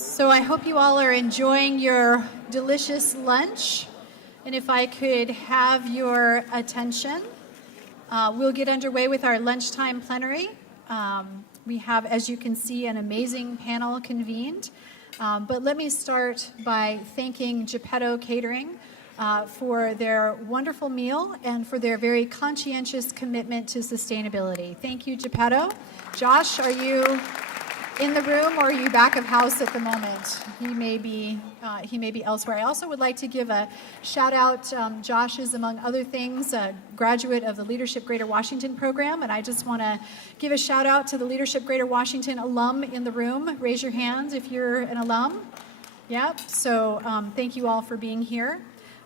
So I hope you all are enjoying your delicious lunch. And if I could have your attention, we'll get underway with our lunchtime plenary. We have, as you can see, an amazing panel convened. But let me start by thanking Geppetto Catering for their wonderful meal and for their very conscientious commitment to sustainability. Thank you, Geppetto. Josh, are you in the room, or are you back of house at the moment? He may be elsewhere. I also would like to give a shout out. Josh is, among other things, a graduate of the Leadership Greater Washington program, and I just want to give a shout out to the Leadership Greater Washington alum in the room. Raise your hands if you're an alum. Yeah, so thank you all for being here.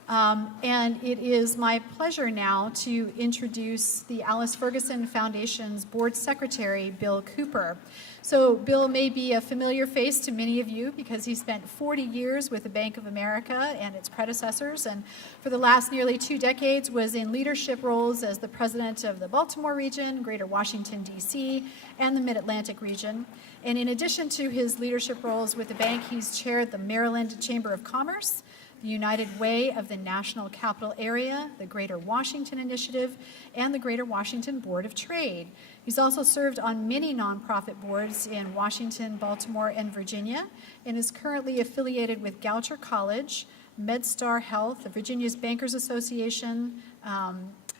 And it is my pleasure now to introduce the Alice Ferguson Foundation's Board Secretary, Bill Cooper. So Bill may be a familiar face to many of you because he spent 40 years with the Bank of America and its predecessors, and for the last nearly 2 decades was in leadership roles as the president of the Baltimore region, Greater Washington, D.C., and the Mid-Atlantic region. And in addition to his leadership roles with the bank, he's chaired the Maryland Chamber of Commerce, the United Way of the National Capital Area, the Greater Washington Initiative, and the Greater Washington Board of Trade. He's also served on many nonprofit boards in Washington, Baltimore, and Virginia, and is currently affiliated with Goucher College, MedStar Health, the Virginia's Bankers Association,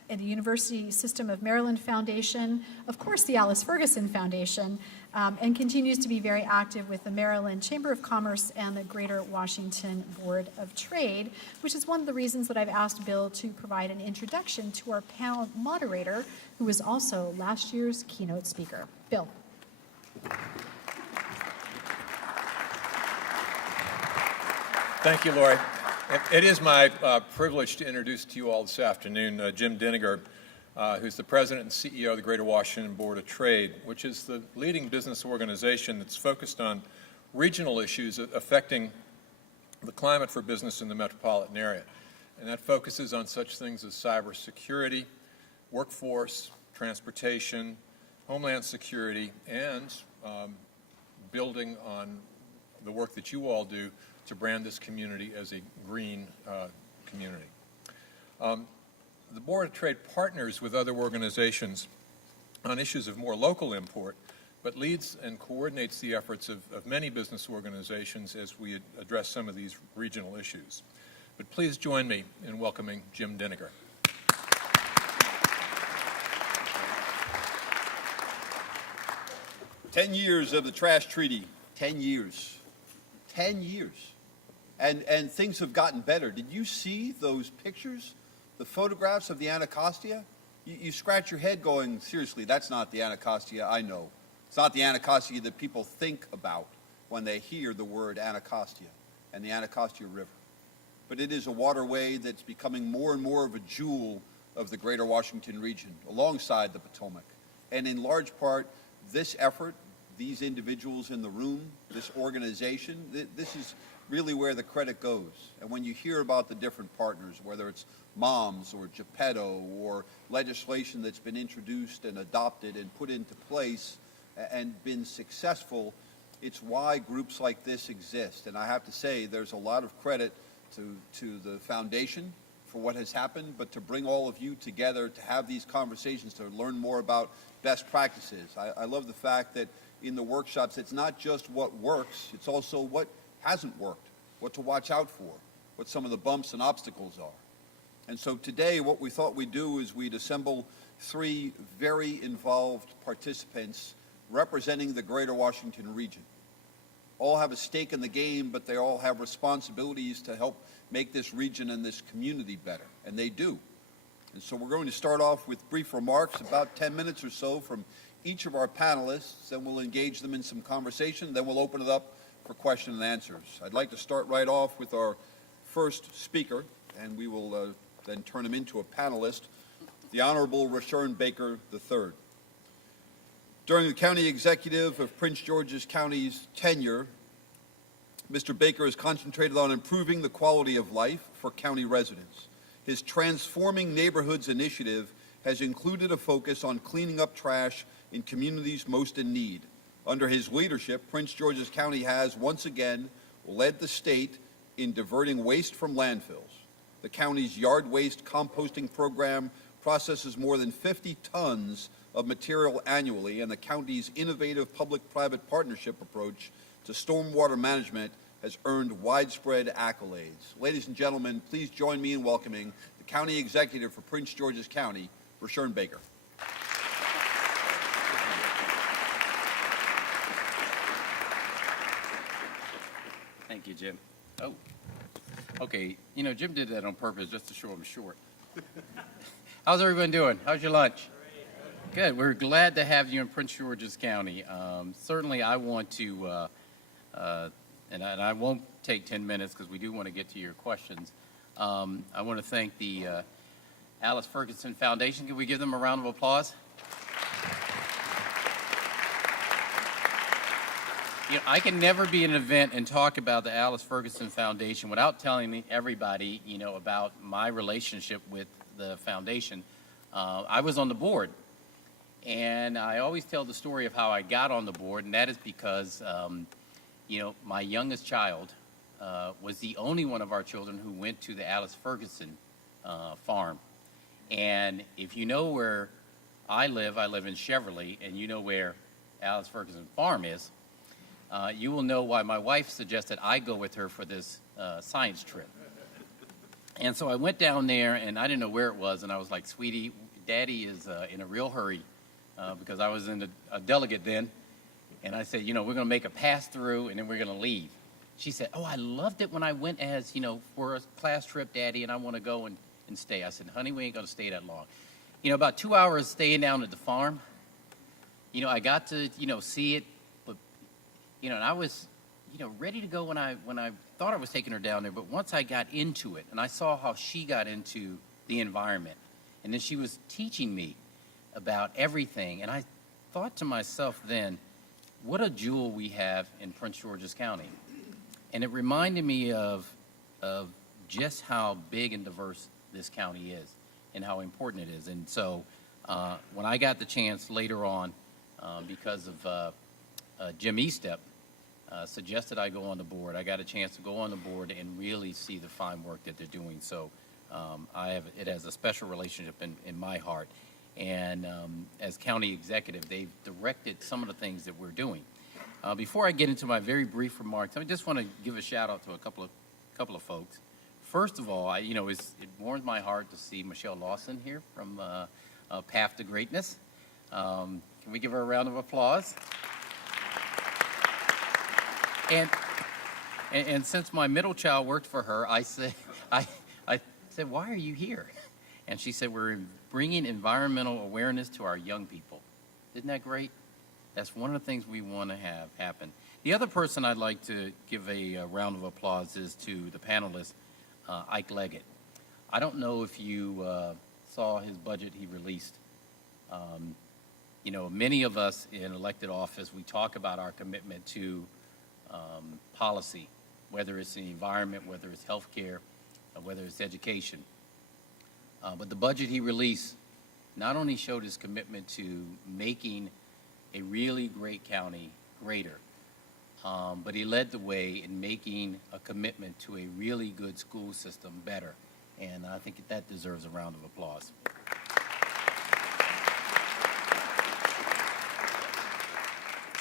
and the University System of Maryland Foundation, of course the Alice Ferguson Foundation, and continues to be very active with the Maryland Chamber of Commerce and the Greater Washington Board of Trade, which is one of the reasons that I've asked Bill to provide an introduction to our panel moderator, who was also last year's keynote speaker. Bill. Thank you, Lori. It is my privilege to introduce to you all this afternoon Jim Diniger, who's the president and CEO of the Greater Washington Board of Trade, which is the leading business organization that's focused on regional issues affecting the climate for business in the metropolitan area. And that focuses on such things as cybersecurity, workforce, transportation, homeland security, and building on the work that you all do to brand this community as a green community. The Board of Trade partners with other organizations on issues of more local import, but leads and coordinates the efforts of many business organizations as we address some of these regional issues. But please join me in welcoming Jim Diniger. "10 years of the trash treaty, 10 years. 10 years. And things have gotten better. Did you see those pictures, the photographs of the Anacostia? You scratch your head going, seriously, that's not the Anacostia I know. It's not the Anacostia that people think about when they hear the word Anacostia and the Anacostia River. But it is a waterway that's becoming more and more of a jewel of the Greater Washington region, alongside the Potomac. And in large part, this effort, these individuals in the room, this organization, this is really where the credit goes. And when you hear about the different partners, whether it's MOMS or Geppetto or legislation that's been introduced and adopted and put into place and been successful, it's why groups like this exist. And I have to say, there's a lot of credit to the foundation for what has happened, but to bring all of you together to have these conversations, to learn more about best practices. I love the fact that in the workshops, it's not just what works, it's also what hasn't worked, what to watch out for, what some of the bumps and obstacles are. And so today, what we thought we'd do is we'd assemble 3 very involved participants representing the Greater Washington region. All have a stake in the game, but they all have responsibilities to help make this region and this community better, and they do. And so we're going to start off with brief remarks, about 10 minutes or so from each of our panelists, and we'll engage them in some conversation, then we'll open it up for question and answers. I'd like to start right off with our first speaker, and we will then turn him into a panelist, the Honorable Rashawn Baker III. During the county executive of Prince George's County's tenure, Mr. Baker has concentrated on improving the quality of life for county residents. His Transforming Neighborhoods initiative has included a focus on cleaning up trash in communities most in need, Under his leadership, Prince George's County has once again led the state in diverting waste from landfills. The county's yard waste composting program processes more than 50 tons of material annually, and the county's innovative public-private partnership approach to stormwater management has earned widespread accolades. Ladies and gentlemen, please join me in welcoming the County Executive for Prince George's County, Rashern Baker. Thank you, Jim. Oh, okay. You know, Jim did that on purpose just to show him short. How's everyone doing? How's your lunch? Good. We're glad to have you in Prince George's County. Certainly, I want to, and I won't take 10 minutes because we do want to get to your questions. I want to thank the Alice Ferguson Foundation. Can we give them a round of applause? You know, I can never be at an event and talk about the Alice Ferguson Foundation without telling everybody, you know, about my relationship with the foundation. I was on the board, and I always tell the story of how I got on the board, and that is because, you know, my youngest child was the only one of our children who went to the Alice Ferguson farm. And if you know where I live in Cheverly, and you know where Alice Ferguson farm is, you will know why my wife suggested I go with her for this science trip. And so I went down there, and I didn't know where it was, and I was like, sweetie, Daddy is in a real hurry, because I was a delegate then. And I said, you know, we're going to make a pass-through, and then we're going to leave. She said, oh, I loved it when I went as, you know, for a class trip, Daddy, and I want to go and stay. I said, honey, we ain't going to stay that long. You know, about 2 hours staying down at the farm, you know, I got to, you know, see it. You know, and I was, you know, ready to go when I thought I was taking her down there. But once I got into it and I saw how she got into the environment, and then she was teaching me about everything, and I thought to myself then, what a jewel we have in Prince George's County. And it reminded me of just how big and diverse this county is and how important it is. And so when I got the chance later on, because of Jim Estep suggested I go on the board. I got a chance to go on the board and really see the fine work that they're doing. So it has a special relationship in my heart. And as county executive, they've directed some of the things that we're doing. Before I get into my very brief remarks, I just want to give a shout out to a couple of folks. First of all, you know, it warms my heart to see Michelle Lawson here from Path to Greatness. Can we give her a round of applause? And since my middle child worked for her, I said, why are you here? And she said, we're bringing environmental awareness to our young people. Isn't that great? That's one of the things we want to have happen. The other person I'd like to give a round of applause is to the panelist, Ike Leggett. I don't know if you saw his budget he released. You know, many of us in elected office, we talk about our commitment to policy, whether it's the environment, whether it's healthcare, whether it's education. But the budget he released not only showed his commitment to making a really great county greater, but he led the way in making a commitment to a really good school system better. And I think that deserves a round of applause.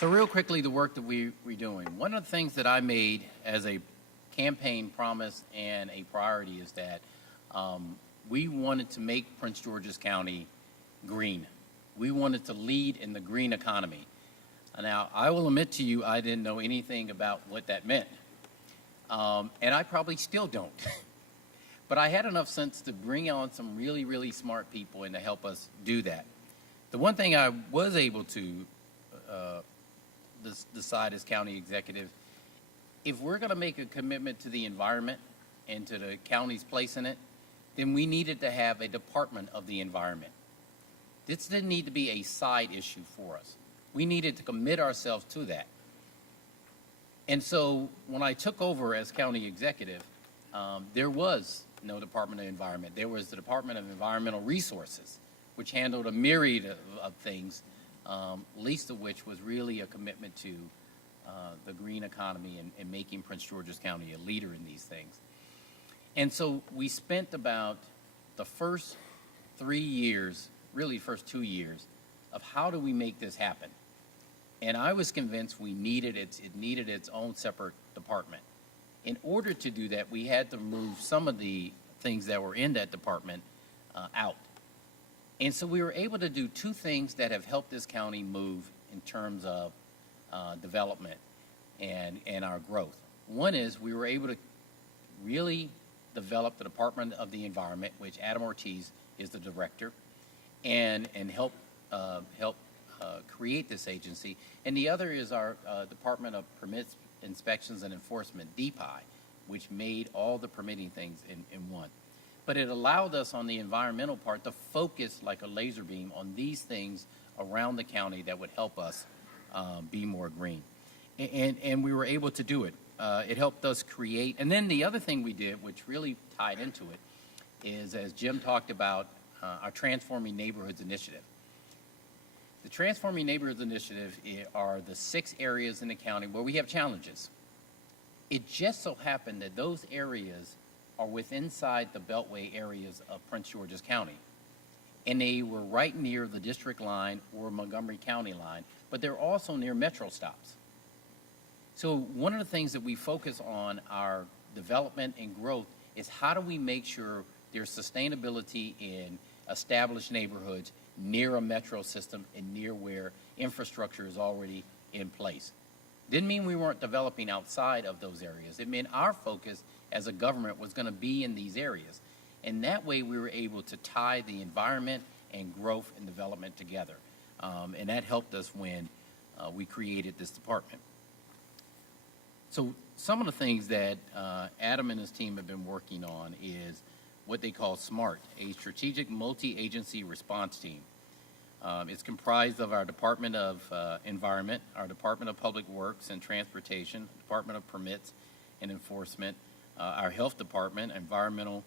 So real quickly, the work that we're doing. One of the things that I made as a campaign promise and a priority is that we wanted to make Prince George's County green. We wanted to lead in the green economy. Now, I will admit to you, I didn't know anything about what that meant. And I probably still don't. But I had enough sense to bring on some really, really smart people and to help us do that. The one thing I was able to decide as county executive, if we're going to make a commitment to the environment and to the county's place in it, then we needed to have a department of the environment. This didn't need to be a side issue for us. We needed to commit ourselves to that. And so when I took over as county executive, there was no Department of Environment. There was the Department of Environmental Resources, which handled a myriad of things least of which was really a commitment to the green economy and making Prince George's County a leader in these things. And so we spent about the first 3 years, really first 2 years, of how do we make this happen. And I was convinced it needed its own separate department. In order to do that, we had to move some of the things that were in that department out. And so we were able to do two things that have helped this county move in terms of development and our growth. One is we were able to really develop the Department of the Environment, which Adam Ortiz is the director, and help create this agency. And the other is our Department of Permits, Inspections, and Enforcement, DPI, which made all the permitting things in one. But it allowed us on the environmental part to focus like a laser beam on these things around the county that would help us be more green. And we were able to do it. It helped us create. And then the other thing we did, which really tied into it, is as Jim talked about, our Transforming Neighborhoods Initiative. The Transforming Neighborhoods Initiative are the 6 areas in the county where we have challenges. It just so happened that those areas are inside the Beltway areas of Prince George's County. And they were right near the district line or Montgomery County line, but they're also near metro stops. So one of the things that we focus on our development and growth is how do we make sure there's sustainability in established neighborhoods near a metro system and near where infrastructure is already in place. Didn't mean we weren't developing outside of those areas. It meant our focus as a government was going to be in these areas. And that way we were able to tie the environment and growth and development together. And that helped us when we created this department. So some of the things that Adam and his team have been working on is what they call SMART, a strategic multi-agency response team. It's comprised of our Department of Environment, our Department of Public Works and Transportation, Department of Permits and Enforcement, our Health Department, Environmental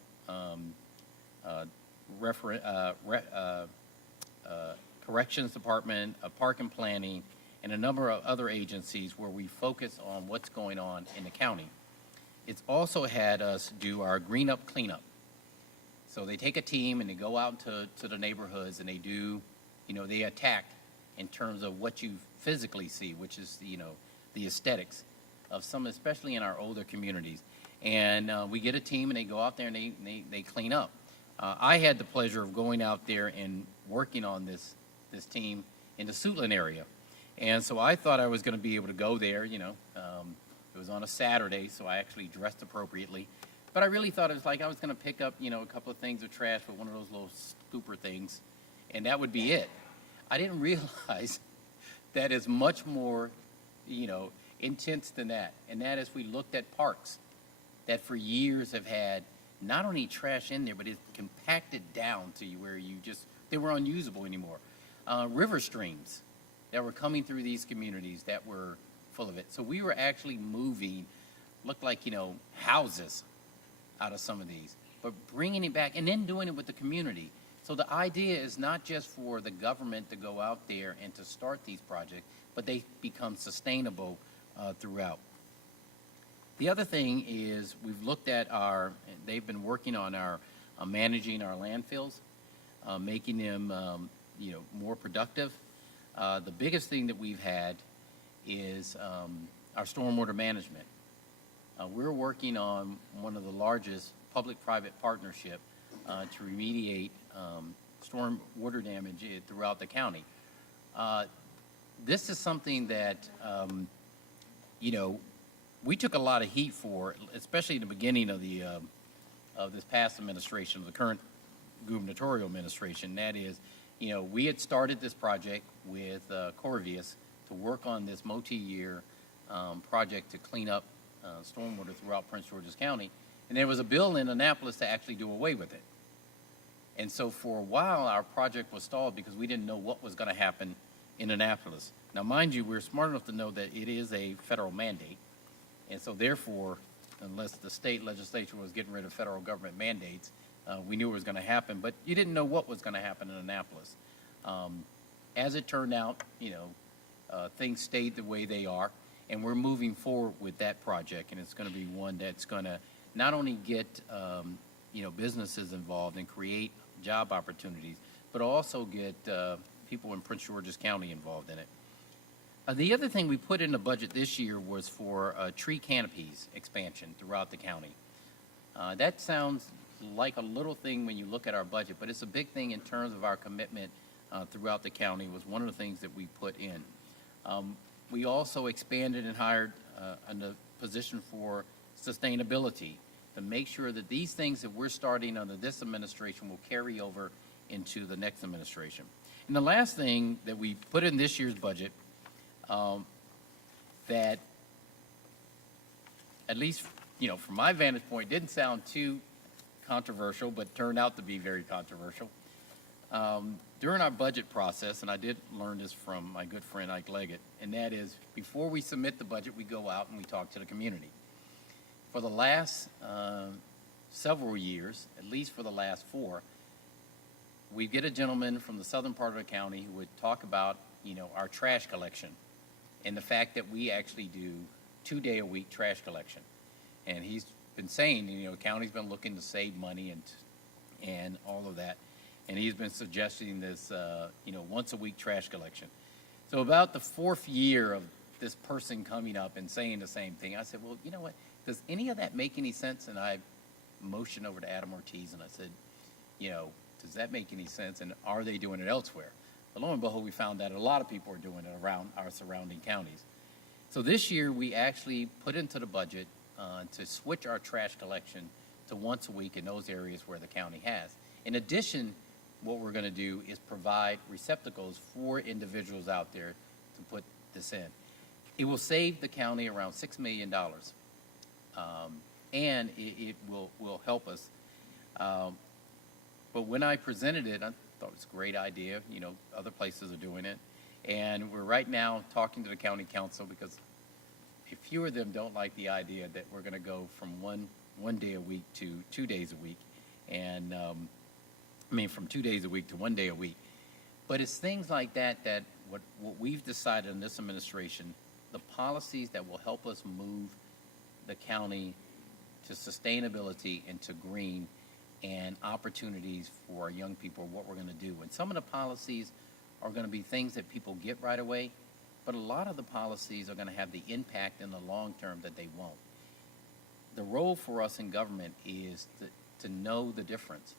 Corrections Department, Park and Planning, and a number of other agencies where we focus on what's going on in the county. It's also had us do our Green Up Cleanup. So they take a team and they go out to the neighborhoods and they do, they attack in terms of what you physically see, which is, the aesthetics of some, especially in our older communities. And we get a team and they go out there and they clean up. I had the pleasure of going out there and working on this team in the Suitland area. And so I thought I was going to be able to go there, it was on a Saturday, so I actually dressed appropriately. But I really thought it was like I was going to pick up, a couple of things of trash with one of those little scooper things, and that would be it. I didn't realize that is much more, intense than that. And that is we looked at parks that for years have had not only trash in there, but it's compacted down to where they were unusable anymore. River streams that were coming through these communities that were full of it. So we were actually moving, looked like, houses out of some of these, but bringing it back and then doing it with the community. So the idea is not just for the government to go out there and to start these projects, but they become sustainable throughout. The other thing is we've looked at they've been working on our managing our landfills, making them, more productive. The biggest thing that we've had is our stormwater management. We're working on one of the largest public-private partnership to remediate storm water damage throughout the county. This is something that, we took a lot of heat for, especially in the beginning of this past administration, the current gubernatorial administration. That is, we had started this project with Corvius to work on this multi-year project to clean up stormwater throughout Prince George's County. And there was a bill in Annapolis to actually do away with it. And so for a while, our project was stalled because we didn't know what was going to happen in Annapolis. Now, mind you, we're smart enough to know that it is a federal mandate. And so therefore, unless the state legislature was getting rid of federal government mandates, we knew it was going to happen, but you didn't know what was going to happen in Annapolis. As it turned out, things stayed the way they are, and we're moving forward with that project, and it's going to be one that's going to not only get businesses involved and create job opportunities, but also get people in Prince George's County involved in it. The other thing we put in the budget this year was for tree canopies expansion throughout the county. That sounds like a little thing when you look at our budget, but it's a big thing in terms of our commitment throughout the county. Was one of the things that we put in. We also expanded and hired a position for sustainability to make sure that these things that we're starting under this administration will carry over into the next administration. And the last thing that we put in this year's budget that, at least, from my vantage point, didn't sound too controversial, but turned out to be very controversial. During our budget process, and I did learn this from my good friend Ike Leggett, and that is, before we submit the budget, we go out and we talk to the community. For the last several years, at least for the last 4, we get a gentleman from the southern part of the county who would talk about, our trash collection and the fact that we actually do 2-day-a-week trash collection. And he's been saying, the county's been looking to save money and all of that. And he's been suggesting this, once-a-week trash collection. So about the 4th year of this person coming up and saying the same thing, I said, well, you know what? Does any of that make any sense? And I motioned over to Adam Ortiz and I said, does that make any sense? And are they doing it elsewhere? But lo and behold, we found that a lot of people are doing it around our surrounding counties. So this year, we actually put into the budget to switch our trash collection to once a week in those areas where the county has. In addition, what we're going to do is provide receptacles for individuals out there to put this in. It will save the county around $6 million, and it will help us. But when I presented it, I thought it was a great idea. Other places are doing it. And we're right now talking to the county council because a few of them don't like the idea that we're going to go from one day a week to 2 days a week. And from 2 days a week to 1 day a week. But it's things like that what we've decided in this administration, the policies that will help us move the county to sustainability and to green and opportunities for our young people, what we're going to do. And some of the policies are going to be things that people get right away, but a lot of the policies are going to have the impact in the long term that they won't. The role for us in government is to know the difference.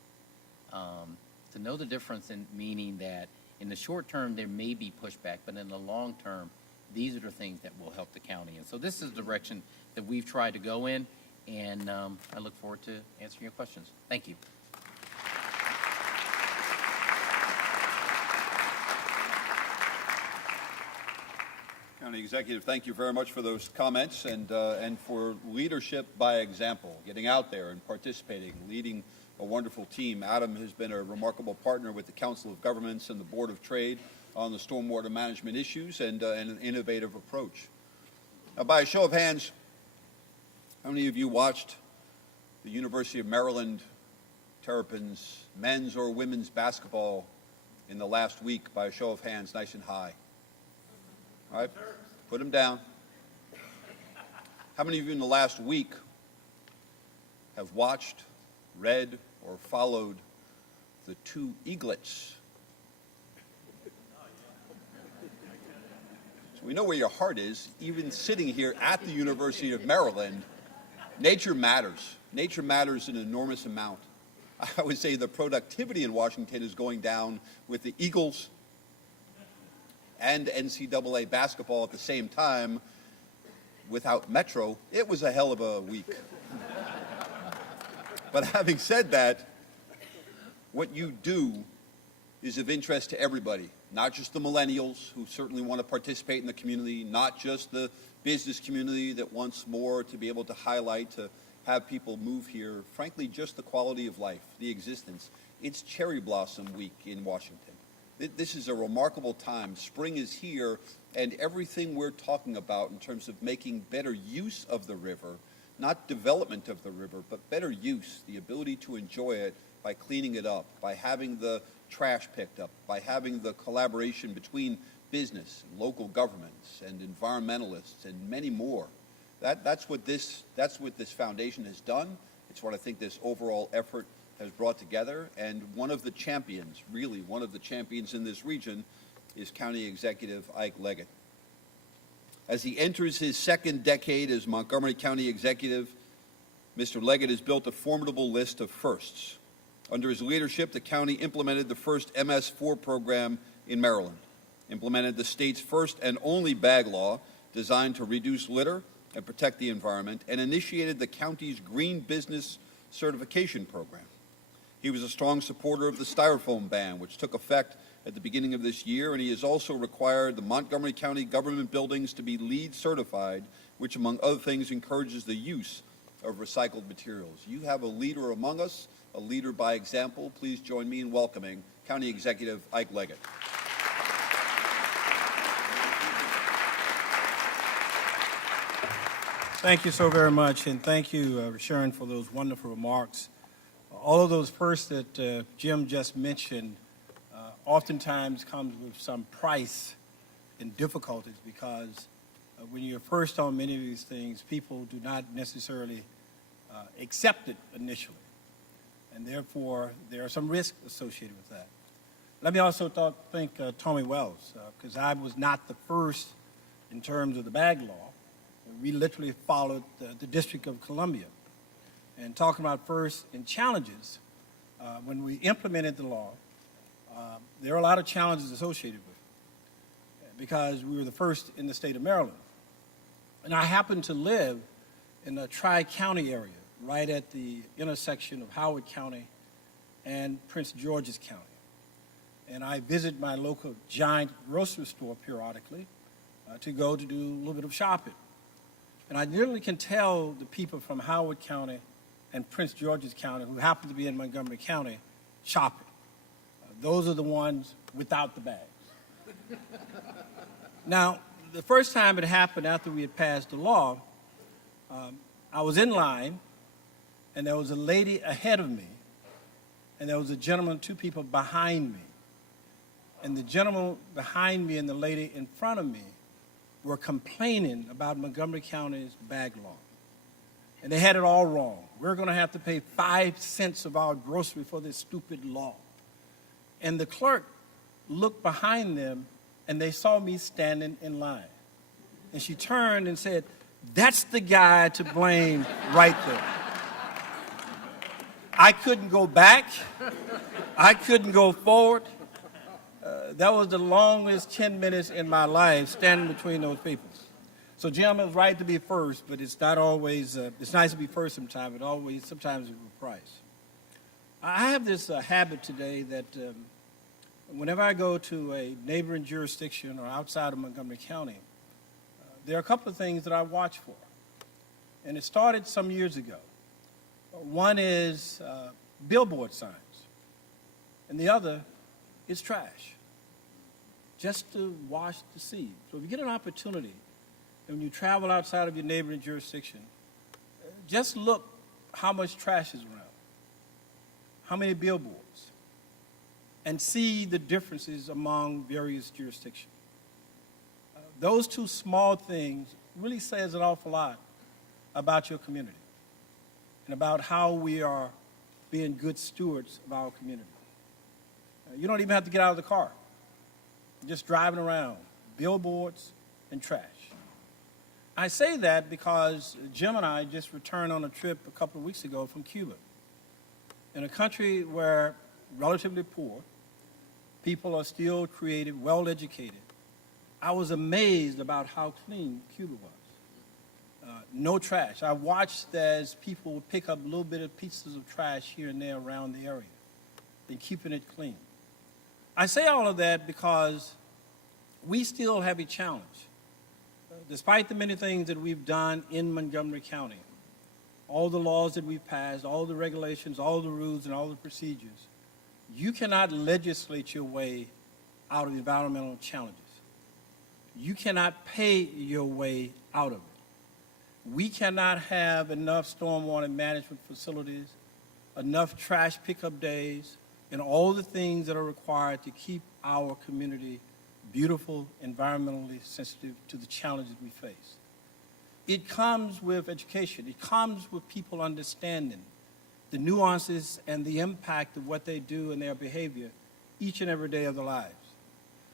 To know the difference in meaning that in the short term there may be pushback, but in the long term, these are the things that will help the county. And so this is the direction that we've tried to go in, and I look forward to answering your questions. Thank you. County Executive, thank you very much for those comments and for leadership by example, getting out there and participating, leading a wonderful team. Adam has been a remarkable partner with the Council of Governments and the Board of Trade on the stormwater management issues and an innovative approach. Now, by a show of hands, how many of you watched the University of Maryland Terrapins men's or women's basketball in the last week? By a show of hands, nice and high. All right, put them down. How many of you in the last week have watched, read, or followed the 2 eaglets? So we know where your heart is. Even sitting here at the University of Maryland, nature matters. Nature matters an enormous amount. I would say the productivity in Washington is going down with the Eagles and NCAA basketball at the same time. Without Metro, it was a hell of a week. But having said that, what you do is of interest to everybody, not just the millennials who certainly want to participate in the community, not just the business community that wants more to be able to highlight, to have people move here. Frankly, just the quality of life, the existence. It's cherry blossom week in Washington. This is a remarkable time. Spring is here, and everything we're talking about in terms of making better use of the river, not development of the river, but better use, the ability to enjoy it by cleaning it up, by having the trash picked up, by having the collaboration between business and local governments and environmentalists and many more. That's what this foundation has done. It's what I think this overall effort has brought together. And one of the champions, really one of the champions in this region, is County Executive Ike Leggett. As he enters his second decade as Montgomery County Executive, Mr. Leggett has built a formidable list of firsts. Under his leadership, the county implemented the first MS4 program in Maryland, implemented the state's first and only bag law designed to reduce litter and protect the environment, and initiated the county's Green Business Certification Program. He was a strong supporter of the styrofoam ban, which took effect at the beginning of this year, and he has also required the Montgomery County government buildings to be LEED certified, which, among other things, encourages the use of recycled materials. You have a leader among us, a leader by example. Please join me in welcoming County Executive Ike Leggett. Thank you so very much, and thank you, Sharon, for those wonderful remarks. All of those firsts that Jim just mentioned oftentimes comes with some price and difficulties, because when you're first on many of these things, people do not necessarily accept it initially, and therefore there are some risks associated with that. Let me also thank Tommy Wells, because I was not the first in terms of the bag law. We literally followed the District of Columbia. And talking about first and challenges, when we implemented the law, there are a lot of challenges associated with it, because we were the first in the state of Maryland. And I happen to live in the Tri-County area, right at the intersection of Howard County and Prince George's County. And I visit my local giant grocery store periodically to go to do a little bit of shopping. And I literally can tell the people from Howard County and Prince George's County who happen to be in Montgomery County shopping. Those are the ones without the bags. Now, the first time it happened after we had passed the law, I was in line, and there was a lady ahead of me, and there was a gentleman, two people behind me. And the gentleman behind me and the lady in front of me were complaining about Montgomery County's bag law. And they had it all wrong. We're going to have to pay 5 cents of our grocery for this stupid law. And the clerk looked behind them, and they saw me standing in line. And she turned and said, "That's the guy to blame right there." I couldn't go back. I couldn't go forward. That was the longest 10 minutes in my life, standing between those people. So Jim is right to be first, but it's not always, it's nice to be first sometimes, but sometimes it's a price. I have this habit today that whenever I go to a neighboring jurisdiction or outside of Montgomery County, there are a couple of things that I watch for. And it started some years ago. One is billboard signs, and the other is trash, just to watch to see. So if you get an opportunity, and when you travel outside of your neighboring jurisdiction, just look how much trash is around, how many billboards, and see the differences among various jurisdictions. Those two small things really says an awful lot about your community and about how we are being good stewards of our community. You don't even have to get out of the car. You're just driving around, billboards and trash. I say that because Jim and I just returned on a trip a couple of weeks ago from Cuba, in a country where relatively poor, people are still creative, well-educated. I was amazed about how clean Cuba was. No trash. I watched as people would pick up a little bit of pieces of trash here and there around the area and keeping it clean. I say all of that because we still have a challenge. Despite the many things that we've done in Montgomery County, all the laws that we've passed, all the regulations, all the rules, and all the procedures, you cannot legislate your way out of environmental challenges. You cannot pay your way out of it. We cannot have enough stormwater management facilities, enough trash pickup days, and all the things that are required to keep our community beautiful, environmentally sensitive to the challenges we face. It comes with education. It comes with people understanding the nuances and the impact of what they do in their behavior each and every day of their lives.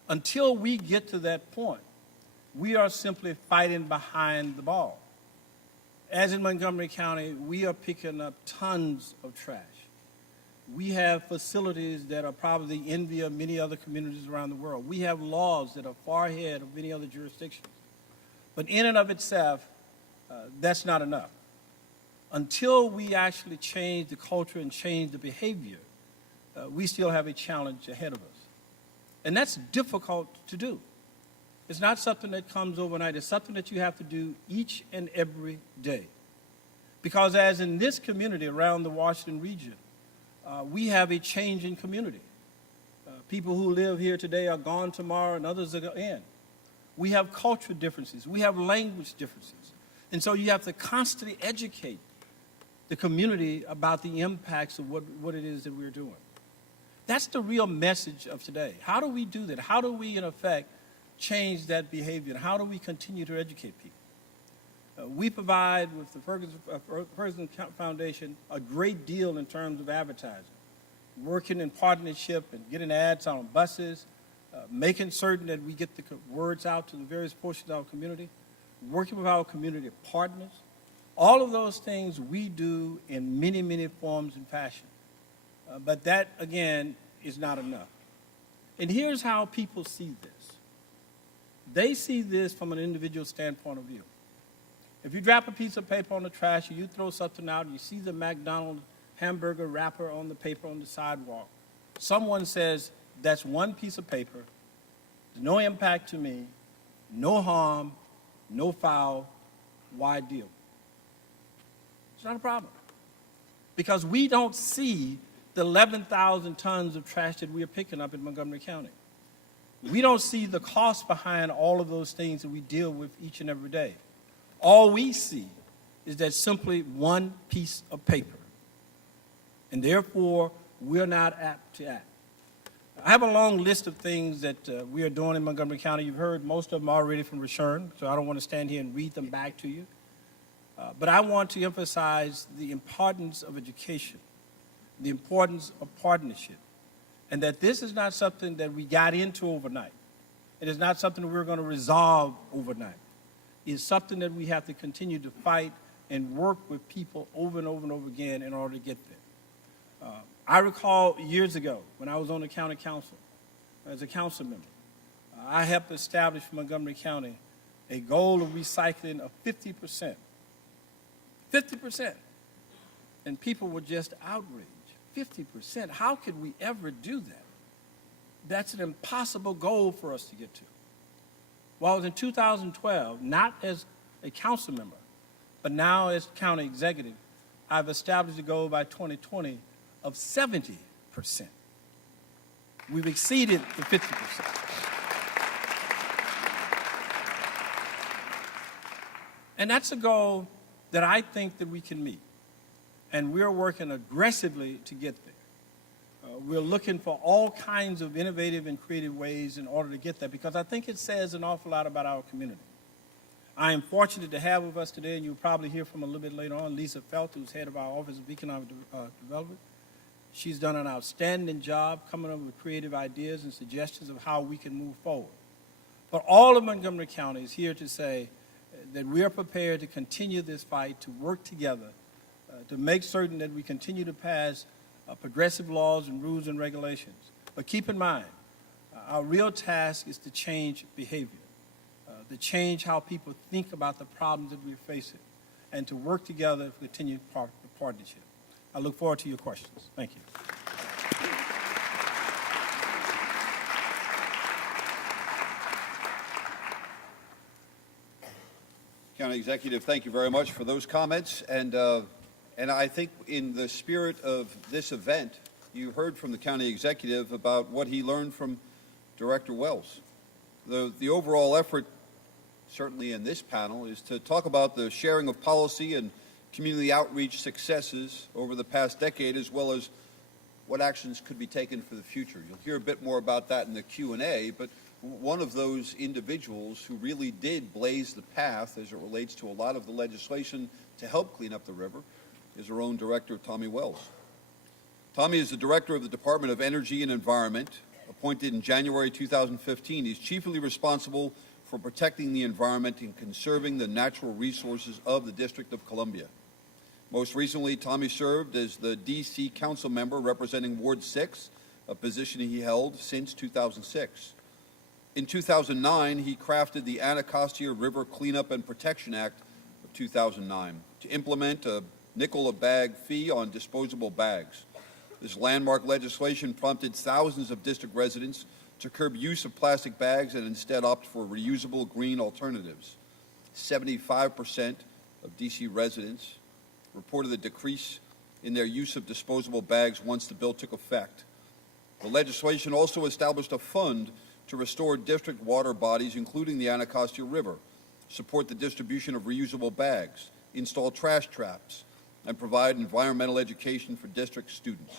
Until we get to that point, we are simply fighting behind the ball. As in Montgomery County, we are picking up tons of trash. We have facilities that are probably the envy of many other communities around the world. We have laws that are far ahead of many other jurisdictions. But in and of itself, that's not enough. Until we actually change the culture and change the behavior, we still have a challenge ahead of us. And that's difficult to do. It's not something that comes overnight. It's something that you have to do each and every day. Because as in this community around the Washington region, we have a changing community. People who live here today are gone tomorrow and others are in. We have cultural differences. We have language differences. And so you have to constantly educate the community about the impacts of what it is that we're doing. That's the real message of today. How do we do that? How do we, in effect, change that behavior? How do we continue to educate people? We provide, with the Ferguson Foundation, a great deal in terms of advertising, working in partnership and getting ads on buses, making certain that we get the words out to the various portions of our community, working with our community partners. All of those things we do in many, many forms and fashion. But that, again, is not enough. And here's how people see this. They see this from an individual standpoint of view. If you drop a piece of paper on the trash or you throw something out and you see the McDonald's hamburger wrapper on the paper on the sidewalk, someone says, that's one piece of paper, there's no impact to me, no harm, no foul, why deal? It's not a problem. Because we don't see the 11,000 tons of trash that we are picking up in Montgomery County. We don't see the cost behind all of those things that we deal with each and every day. All we see is that simply one piece of paper. And therefore, we're not apt to act. I have a long list of things that we are doing in Montgomery County. You've heard most of them already from Rashawn, so I don't want to stand here and read them back to you. But I want to emphasize the importance of education, the importance of partnership, and that this is not something that we got into overnight. It is not something that we're going to resolve overnight. It's something that we have to continue to fight and work with people over and over and over again in order to get there. I recall years ago when I was on the county council as a council member, I helped establish for Montgomery County a goal of recycling of 50%. 50%. And people were just outraged. 50%? How could we ever do that? That's an impossible goal for us to get to. Well, in 2012, not as a council member, but now as county executive, I've established a goal by 2020 of 70%. We've exceeded the 50%. And that's a goal that I think that we can meet. And we're working aggressively to get there. We're looking for all kinds of innovative and creative ways in order to get there, because I think it says an awful lot about our community. I am fortunate to have with us today, and you'll probably hear from a little bit later on, Lisa Felt, who's head of our Office of Economic Development. She's done an outstanding job coming up with creative ideas and suggestions of how we can move forward. But all of Montgomery County is here to say that we are prepared to continue this fight, to work together, to make certain that we continue to pass progressive laws and rules and regulations. But keep in mind, our real task is to change behavior, to change how people think about the problems that we're facing, and to work together for continued partnership. I look forward to your questions. Thank you. County Executive, thank you very much for those comments. And I think in the spirit of this event, you heard from the County Executive about what he learned from Director Wells. The overall effort certainly in this panel, is to talk about the sharing of policy and community outreach successes over the past decade, as well as what actions could be taken for the future. You'll hear a bit more about that in the Q&A, but one of those individuals who really did blaze the path as it relates to a lot of the legislation to help clean up the river is our own director, Tommy Wells. Tommy is the director of the Department of Energy and Environment. Appointed in January 2015, he's chiefly responsible for protecting the environment and conserving the natural resources of the District of Columbia. Most recently, Tommy served as the D.C. Council member representing Ward 6, a position he held since 2006. In 2009, he crafted the Anacostia River Cleanup and Protection Act of 2009 to implement a nickel-a-bag fee on disposable bags. This landmark legislation prompted thousands of district residents to curb use of plastic bags and instead opt for reusable green alternatives. 75% of D.C. residents reported a decrease in their use of disposable bags once the bill took effect. The legislation also established a fund to restore district water bodies, including the Anacostia River, support the distribution of reusable bags, install trash traps, and provide environmental education for district students.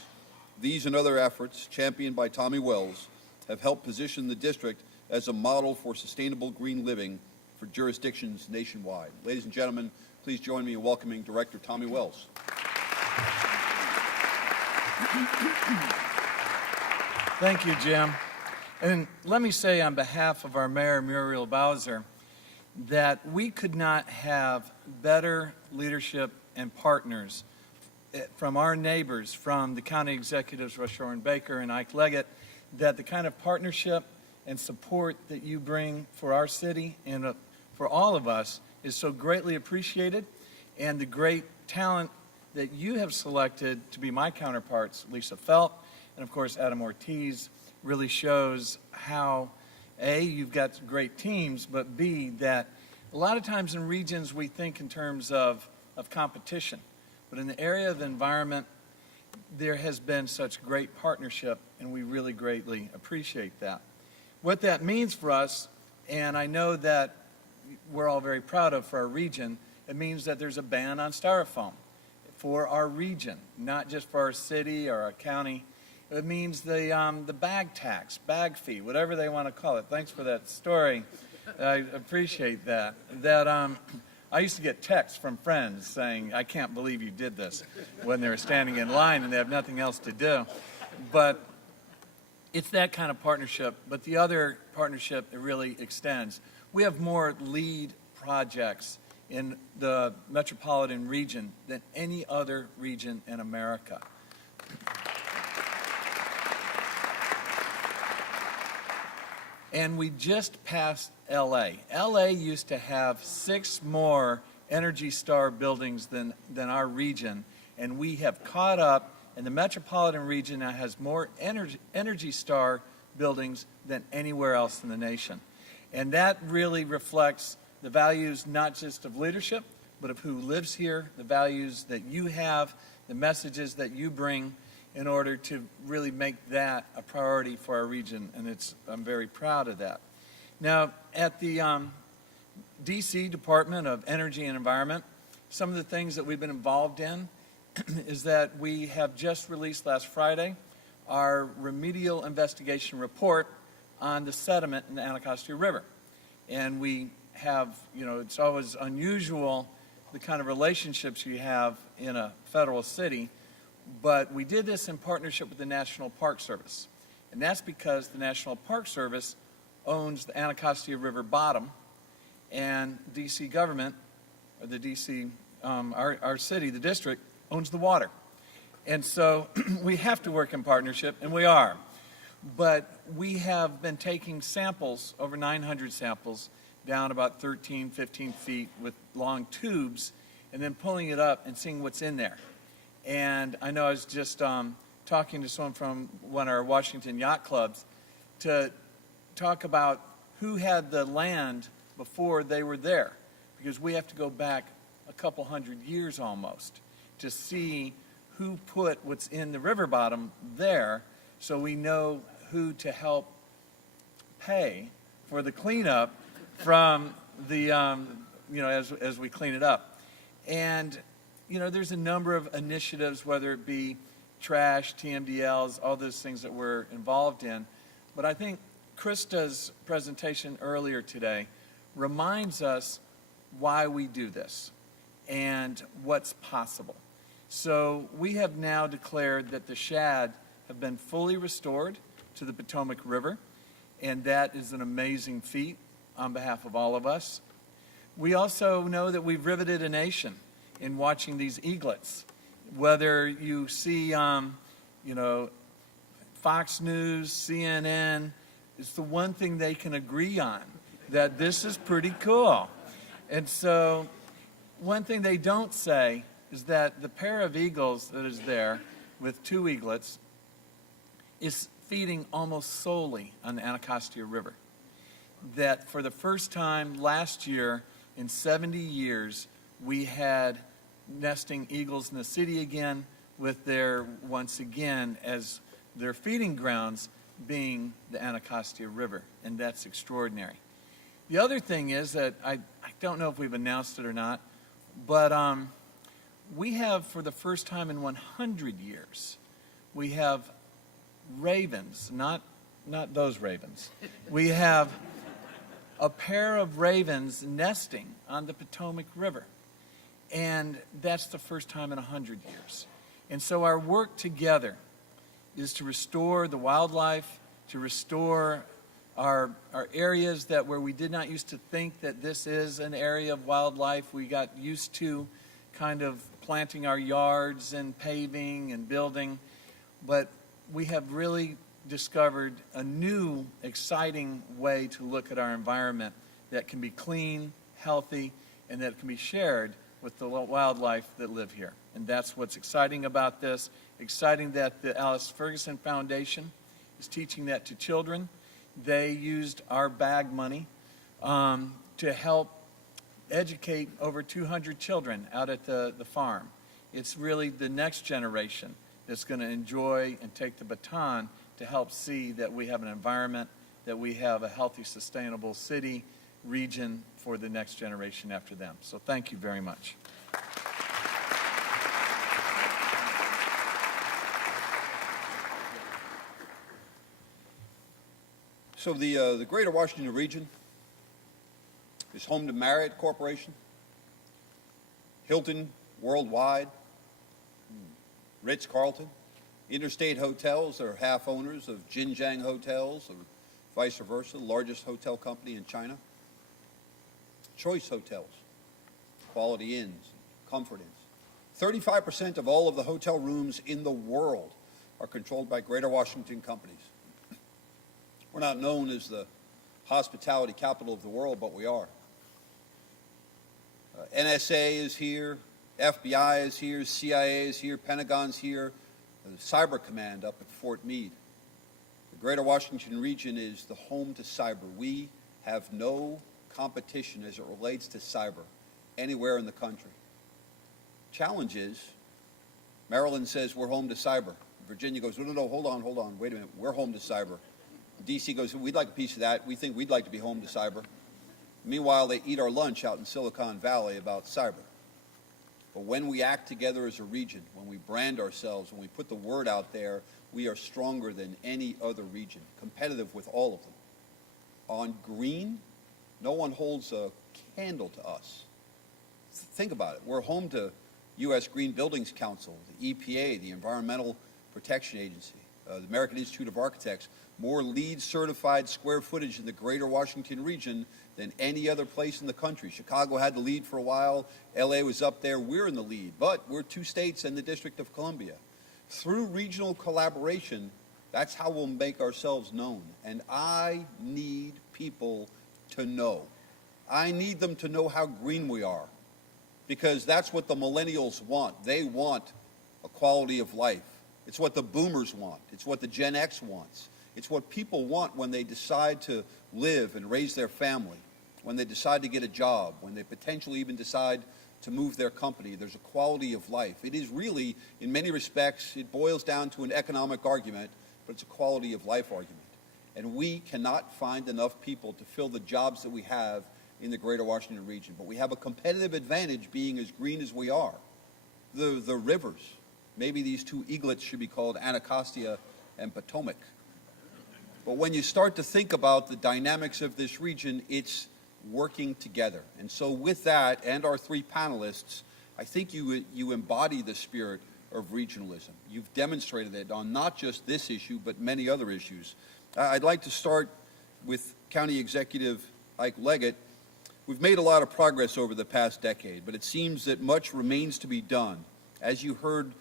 These and other efforts, championed by Tommy Wells, have helped position the district as a model for sustainable green living for jurisdictions nationwide. Ladies and gentlemen, please join me in welcoming Director Tommy Wells. Thank you, Jim. And let me say on behalf of our Mayor, Muriel Bowser, that we could not have better leadership and partners from our neighbors, from the county executives, Rush Orrin Baker and Ike Leggett, that the kind of partnership and support that you bring for our city and for all of us is so greatly appreciated, and the great talent that you have selected to be my counterparts, Lisa Felt, and of course Adam Ortiz, really shows how, A, you've got great teams, but B, that a lot of times in regions we think in terms of competition. But in the area of the environment, there has been such great partnership, and we really greatly appreciate that. What that means for us, and I know that we're all very proud of for our region, it means that there's a ban on styrofoam for our region, not just for our city or our county. It means the bag tax, bag fee, whatever they want to call it. Thanks for that story. I appreciate that. I used to get texts from friends saying, I can't believe you did this, when they were standing in line and they have nothing else to do. But it's that kind of partnership. But the other partnership, it really extends. We have more lead projects in the metropolitan region than any other region in America. And we just passed L.A. L.A. used to have 6 more Energy Star buildings than our region, and we have caught up, and the metropolitan region now has more Energy Star buildings than anywhere else in the nation. And that really reflects the values not just of leadership, but of who lives here, the values that you have, the messages that you bring, in order to really make that a priority for our region, and I'm very proud of that. Now, at the D.C. Department of Energy and Environment, some of the things that we've been involved in is that we have just released last Friday our remedial investigation report on the sediment in the Anacostia River. And we have, it's always unusual the kind of relationships you have in a federal city, but we did this in partnership with the National Park Service. And that's because the National Park Service owns the Anacostia River bottom, and D.C. government, or the D.C., our city, the district, owns the water. And so we have to work in partnership, and we are. But we have been taking samples, over 900 samples, down about 13, 15 feet with long tubes, and then pulling it up and seeing what's in there. And I know I was just talking to someone from one of our Washington yacht clubs to talk about who had the land before they were there, because we have to go back a couple hundred years almost to see who put what's in the river bottom there, so we know who to help pay for the cleanup from as we clean it up. And, there's a number of initiatives, whether it be trash, TMDLs, all those things that we're involved in. But I think Krista's presentation earlier today reminds us why we do this and what's possible. So we have now declared that the shad have been fully restored to the Potomac River, and that is an amazing feat on behalf of all of us. We also know that we've riveted a nation in watching these eaglets. Whether you see, Fox News, CNN, it's the one thing they can agree on, that this is pretty cool. And so one thing they don't say is that the pair of eagles that is there with two eaglets is feeding almost solely on the Anacostia River. That for the first time last year in 70 years, we had nesting eagles in the city again, with their, once again, as their feeding grounds being the Anacostia River, and that's extraordinary. The other thing is that I don't know if we've announced it or not, but we have, for the first time in 100 years, we have ravens, not those ravens. We have a pair of ravens nesting on the Potomac River. And that's the first time in 100 years. And so our work together is to restore the wildlife, to restore our areas that where we did not used to think that this is an area of wildlife. We got used to kind of planting our yards and paving and building. But we have really discovered a new, exciting way to look at our environment that can be clean, healthy, and that can be shared with the wildlife that live here. And that's what's exciting about this. Exciting that the Alice Ferguson Foundation is teaching that to children. They used our bag money to help educate over 200 children out at the farm. It's really the next generation that's going to enjoy and take the baton to help see that we have an environment, that we have a healthy, sustainable city, region for the next generation after them. So thank you very much. So the Greater Washington region is home to Marriott Corporation, Hilton Worldwide, Ritz-Carlton, Interstate Hotels are half owners of Jinjiang Hotels, or vice versa, the largest hotel company in China. Choice Hotels, Quality Inns, Comfort Inns. 35% of all of the hotel rooms in the world are controlled by Greater Washington companies. We're not known as the hospitality capital of the world, but we are. NSA is here, FBI is here, CIA is here, Pentagon's here, the Cyber Command up at Fort Meade. The Greater Washington region is the home to cyber. We have no competition as it relates to cyber anywhere in the country. Challenge is, Maryland says we're home to cyber. Virginia goes, no, hold on, wait a minute, we're home to cyber. DC goes, we'd like a piece of that. We think we'd like to be home to cyber. Meanwhile, they eat our lunch out in Silicon Valley about cyber. But when we act together as a region, when we brand ourselves, when we put the word out there, we are stronger than any other region, competitive with all of them. On green, no one holds a candle to us. Think about it. We're home to U.S. Green Buildings Council, the EPA, the Environmental Protection Agency, the American Institute of Architects, more LEED certified square footage in the Greater Washington region than any other place in the country. Chicago had the lead for a while. LA was up there. We're in the lead, but we're 2 states and the District of Columbia. Through regional collaboration, that's how we'll make ourselves known. And I need people to know. I need them to know how green we are, because that's what the millennials want. They want a quality of life. It's what the boomers want. It's what the Gen X wants. It's what people want when they decide to live and raise their family, when they decide to get a job, when they potentially even decide to move their company. There's a quality of life. It is really, in many respects, it boils down to an economic argument, but it's a quality of life argument. And we cannot find enough people to fill the jobs that we have in the greater Washington region, but we have a competitive advantage being as green as we are. The rivers, maybe these two eaglets should be called Anacostia and Potomac. But when you start to think about the dynamics of this region, it's working together. And so with that, and our three panelists, I think you embody the spirit of regionalism. You've demonstrated it on not just this issue, but many other issues. I'd like to start with County Executive Ike Leggett. We've made a lot of progress over the past decade, but it seems that much remains to be done. As you heard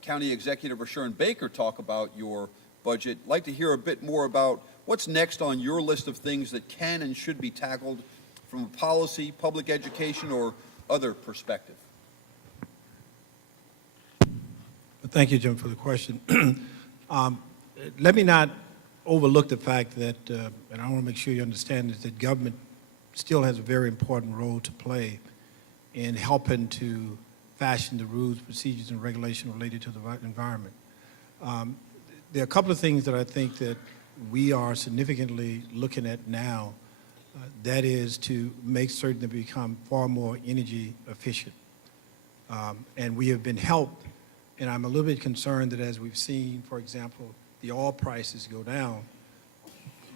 County Executive Rashawn Baker talk about your budget, I'd like to hear a bit more about what's next on your list of things that can and should be tackled from a policy, public education, or other perspective. Thank you, Jim, for the question. Let me not overlook the fact that, and I want to make sure you understand this, that government still has a very important role to play in helping to fashion the rules, procedures, and regulation related to the environment. There are a couple of things that I think that we are significantly looking at now. That is to make certain that we become far more energy efficient. And we have been helped, and I'm a little bit concerned that as we've seen, for example, the oil prices go down,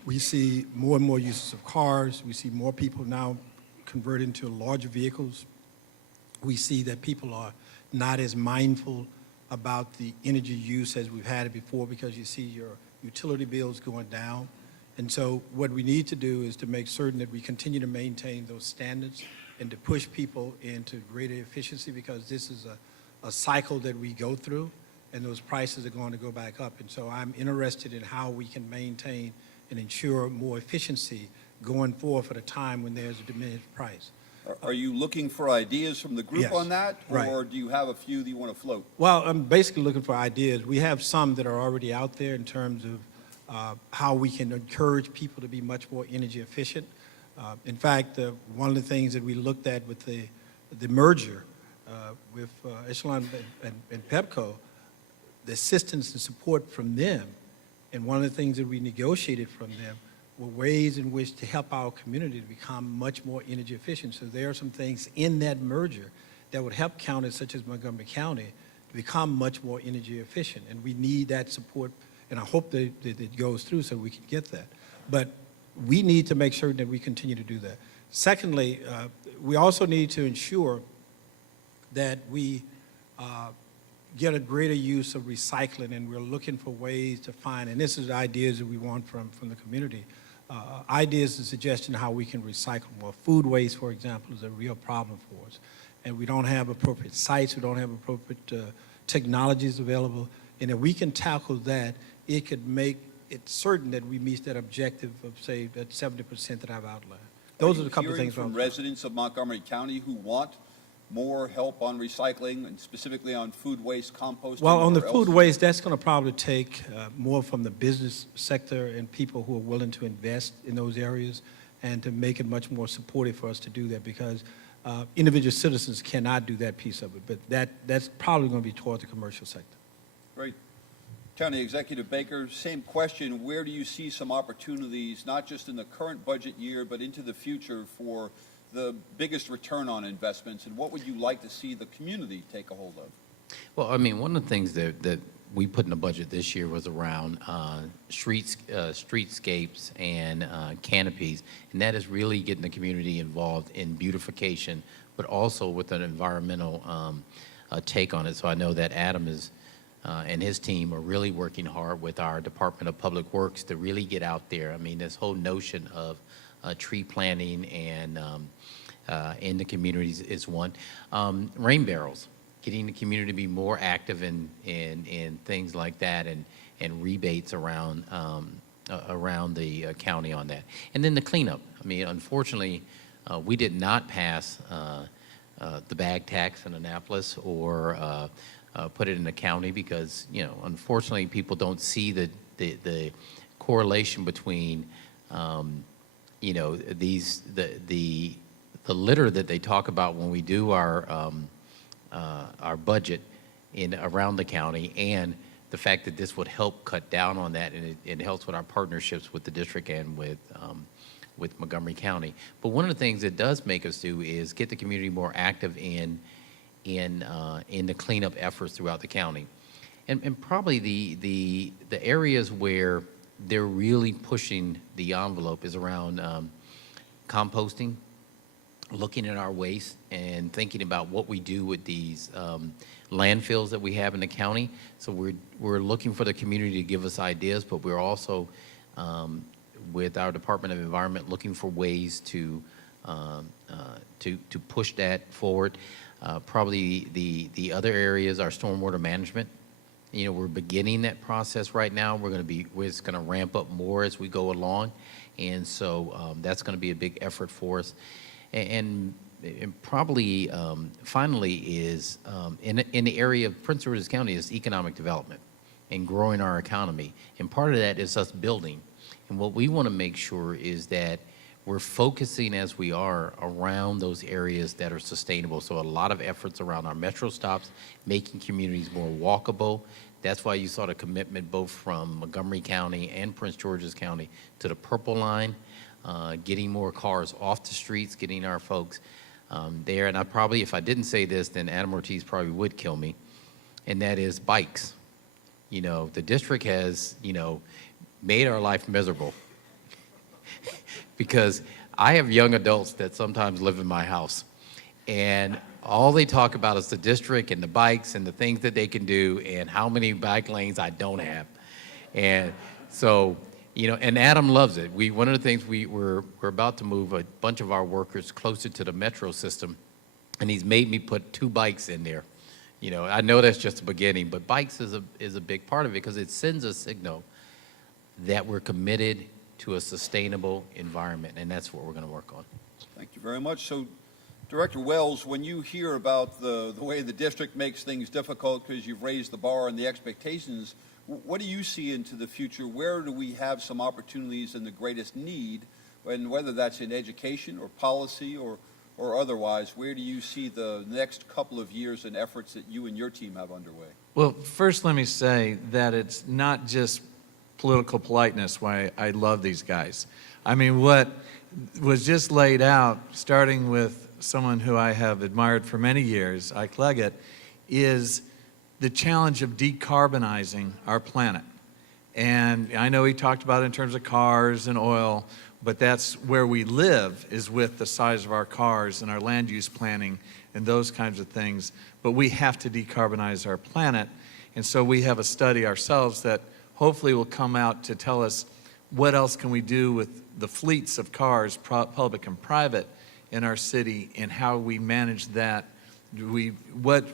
we see more and more uses of cars. We see more people now converting to larger vehicles. We see that people are not as mindful about the energy use as we've had it before, because you see your utility bills going down. And so what we need to do is to make certain that we continue to maintain those standards and to push people into greater efficiency, because this is a cycle that we go through, and those prices are going to go back up. And so I'm interested in how we can maintain and ensure more efficiency going forward at a time when there's a diminished price. Are you looking for ideas from the group Yes, on that, right. or do you have a few that you want to float? Well, I'm basically looking for ideas. We have some that are already out there in terms of how we can encourage people to be much more energy efficient. In fact, one of the things that we looked at with the merger with Echelon and Pepco, the assistance and support from them, and one of the things that we negotiated from them were ways in which to help our community to become much more energy efficient. So there are some things in that merger that would help counties such as Montgomery County to become much more energy efficient. And we need that support, and I hope that it goes through so we can get that. But we need to make sure that we continue to do that. Secondly, we also need to ensure that we get a greater use of recycling, and we're looking for ways to find, and this is ideas that we want from the community, ideas and suggestions how we can recycle more. Food waste, for example, is a real problem for us. And we don't have appropriate sites, we don't have appropriate technologies available, and if we can tackle that, it could make it certain that we meet that objective of, say, that 70% that I've outlined. Those are the couple of things. From residents of Montgomery County who want more help on recycling, and specifically on food waste, composting? Well, on the or food else? waste, that's going to probably take more from the business sector and people who are willing to invest in those areas, and to make it much more supportive for us to do that, because individual citizens cannot do that piece of it. But that's probably going to be toward the commercial sector. Great. County Executive Baker, same question. Where do you see some opportunities, not just in the current budget year, but into the future for the biggest return on investments, and what would you like to see the community take a hold of? Well, I mean, one of the things that we put in the budget this year was around streetscapes and canopies, and that is really getting the community involved in beautification, but also with an environmental take on it. So I know that Adam is and his team are really working hard with our Department of Public Works to really get out there. I mean, this whole notion of tree planting and in the communities is one. Rain barrels, getting the community to be more active in things like that, and rebates around the county on that. And then the cleanup. I mean, unfortunately, we did not pass the bag tax in Annapolis or put it in the county because, you know, unfortunately, people don't see the correlation between you know, the litter that they talk about when we do our budget around the county, and the fact that this would help cut down on that, and it helps with our partnerships with the district and with with Montgomery County. But one of the things it does make us do is get the community more active in the cleanup efforts throughout the county. And probably the areas where they're really pushing the envelope is around composting, looking at our waste and thinking about what we do with these landfills that we have in the county. So we're looking for the community to give us ideas, but we're also, with our Department of Environment, looking for ways to push that forward. Probably the other areas are stormwater management. You know, we're beginning that process right now. It's going to ramp up more as we go along, and so that's going to be a big effort for us. And probably finally is in the area of Prince George's County is economic development and growing our economy. And part of that is us building. And what we want to make sure is that we're focusing as we are around those areas that are sustainable. So a lot of efforts around our metro stops, making communities more walkable. That's why you saw the commitment both from Montgomery County and Prince George's County to the Purple Line, getting more cars off the streets, getting our folks there. And I probably, if I didn't say this, then Adam Ortiz probably would kill me, and that is bikes. You know, the district has, you know, made our life miserable because I have young adults that sometimes live in my house, and all they talk about is the district and the bikes and the things that they can do and how many bike lanes I don't have. And so, you know, and Adam loves it. One of the things we're about to move a bunch of our workers closer to the metro system, and he's made me put 2 bikes in there. You know, I know that's just the beginning, but bikes is a big part of it because it sends a signal that we're committed to a sustainable environment, and that's what we're going to work on. Thank you very much. So, Director Wells, when you hear about the way the district makes things difficult because you've raised the bar and the expectations, what do you see into the future? Where do we have some opportunities and the greatest need, and whether that's in education or policy or otherwise, where do you see the next couple of years and efforts that you and your team have underway? Well, first let me say that it's not just political politeness why I love these guys. I mean, what was just laid out, starting with someone who I have admired for many years, Ike Leggett, is the challenge of decarbonizing our planet. And I know he talked about it in terms of cars and oil, but that's where we live, is with the size of our cars and our land use planning and those kinds of things. But we have to decarbonize our planet. And so we have a study ourselves that hopefully will come out to tell us what else can we do with the fleets of cars, public and private, in our city, and how we manage that. What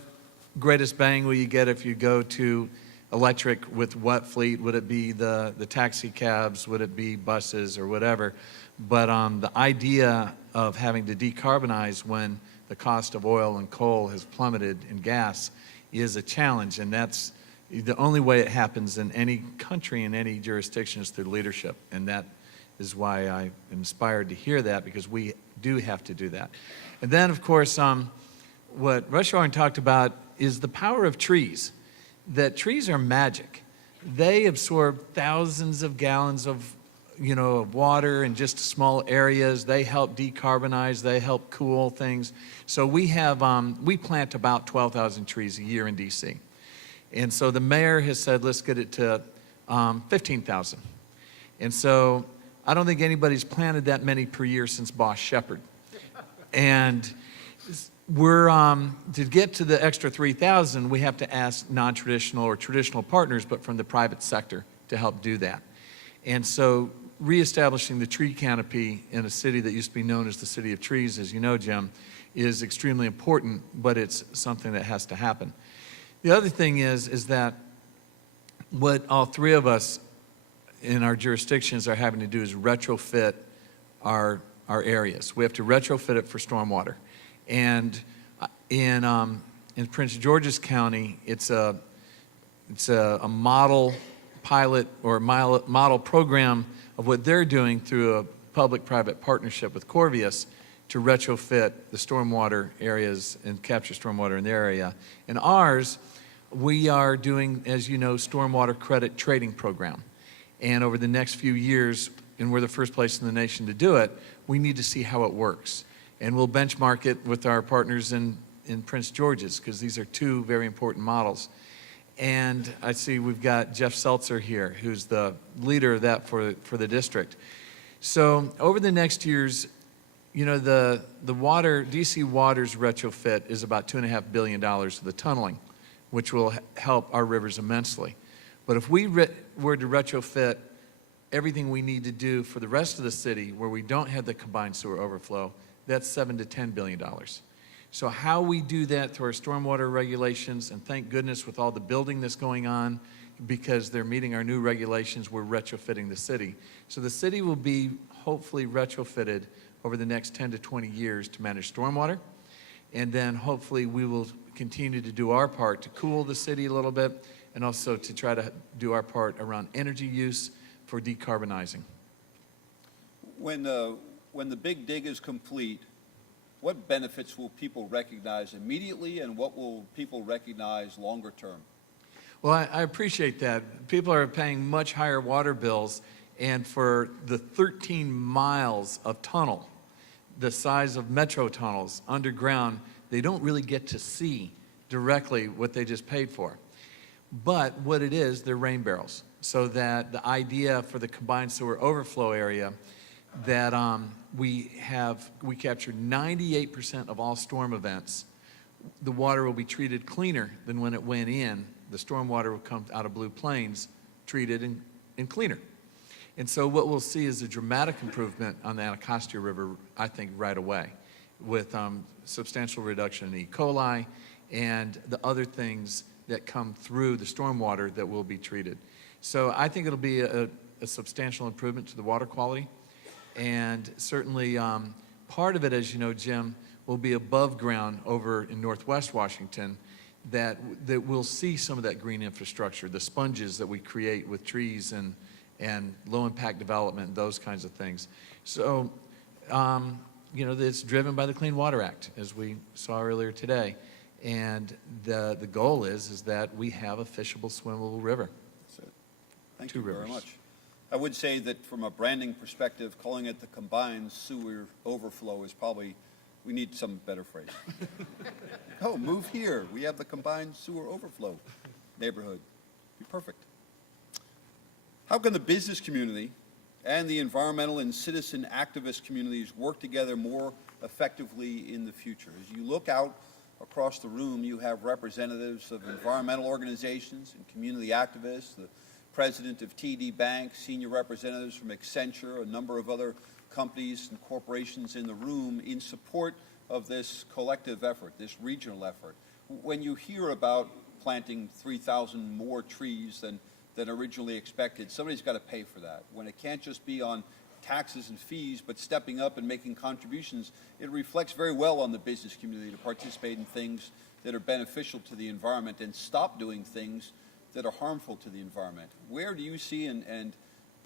greatest bang will you get if you go to electric with what fleet? Would it be the taxi cabs? Would it be buses or whatever? But the idea of having to decarbonize when the cost of oil and coal has plummeted and gas is a challenge, and that's the only way it happens in any country, in any jurisdiction, is through leadership. And that is why I'm inspired to hear that, because we do have to do that. And then, of course, what Rush Oren talked about is the power of trees, that trees are magic. They absorb thousands of gallons of, of water in just small areas. They help decarbonize, they help cool things. So we plant about 12,000 trees a year in DC. And so the mayor has said, let's get it to 15,000. And so I don't think anybody's planted that many per year since Boss Shepherd. And we're, to get to the extra 3,000, we have to ask non-traditional or traditional partners, but from the private sector, to help do that. And so reestablishing the tree canopy in a city that used to be known as the City of Trees, as you know, Jim, is extremely important, but it's something that has to happen. The other thing is that what all 3 of us in our jurisdictions are having to do is retrofit our areas. We have to retrofit it for stormwater. And in Prince George's County, it's a model pilot or model program of what they're doing through a public-private partnership with Corvius to retrofit the stormwater areas and capture stormwater in their area. In ours, we are doing, as you know, stormwater credit trading program. And over the next few years, and we're the first place in the nation to do it, we need to see how it works. And we'll benchmark it with our partners in Prince George's, because these are two very important models. And I see we've got Jeff Seltzer here, who's the leader of that for the district. So over the next years, you know, the DC Water's retrofit is about $2.5 billion for the tunneling, which will help our rivers immensely. But if we were to retrofit everything we need to do for the rest of the city where we don't have the combined sewer overflow, that's $7 to $10 billion. So how we do that through our stormwater regulations, and thank goodness with all the building that's going on, because they're meeting our new regulations, we're retrofitting the city. So the city will be hopefully retrofitted over the next 10 to 20 years to manage stormwater. And then hopefully we will continue to do our part to cool the city a little bit, and also to try to do our part around energy use for decarbonizing. When the big dig is complete, what benefits will people recognize immediately, and what will people recognize longer term? Well, I appreciate that. People are paying much higher water bills, and for the 13 miles of tunnel, the size of metro tunnels underground, they don't really get to see directly what they just paid for. But what it is, they're rain barrels. So that the idea for the combined sewer overflow area, that we captured 98% of all storm events. The water will be treated cleaner than when it went in. The storm water will come out of Blue Plains, treated and cleaner. And so what we'll see is a dramatic improvement on the Anacostia River, I think, right away, with substantial reduction in E. coli and the other things that come through the stormwater that will be treated. So I think it'll be a substantial improvement to the water quality. And certainly part of it, as you know, Jim, will be above ground over in Northwest Washington, that we'll see some of that green infrastructure, the sponges that we create with trees and low impact development, those kinds of things. So, you know, it's driven by the Clean Water Act, as we saw earlier today. And the goal is that we have a fishable, swimmable river. That's it. Thank Two you very rivers. much. I would say that from a branding perspective, calling it the combined sewer overflow is probably, we need some better phrase. Oh, move here. We have the combined sewer overflow neighborhood. Be perfect. How can the business community and the environmental and citizen activist communities work together more effectively in the future? As you look out across the room, you have representatives of environmental organizations and community activists, the president of TD Bank, senior representatives from Accenture, a number of other companies and corporations in the room in support of this collective effort, this regional effort. When you hear about planting 3,000 more trees than originally expected, somebody's got to pay for that. When it can't just be on taxes and fees, but stepping up and making contributions, it reflects very well on the business community to participate in things that are beneficial to the environment and stop doing things that are harmful to the environment. Where do you see, and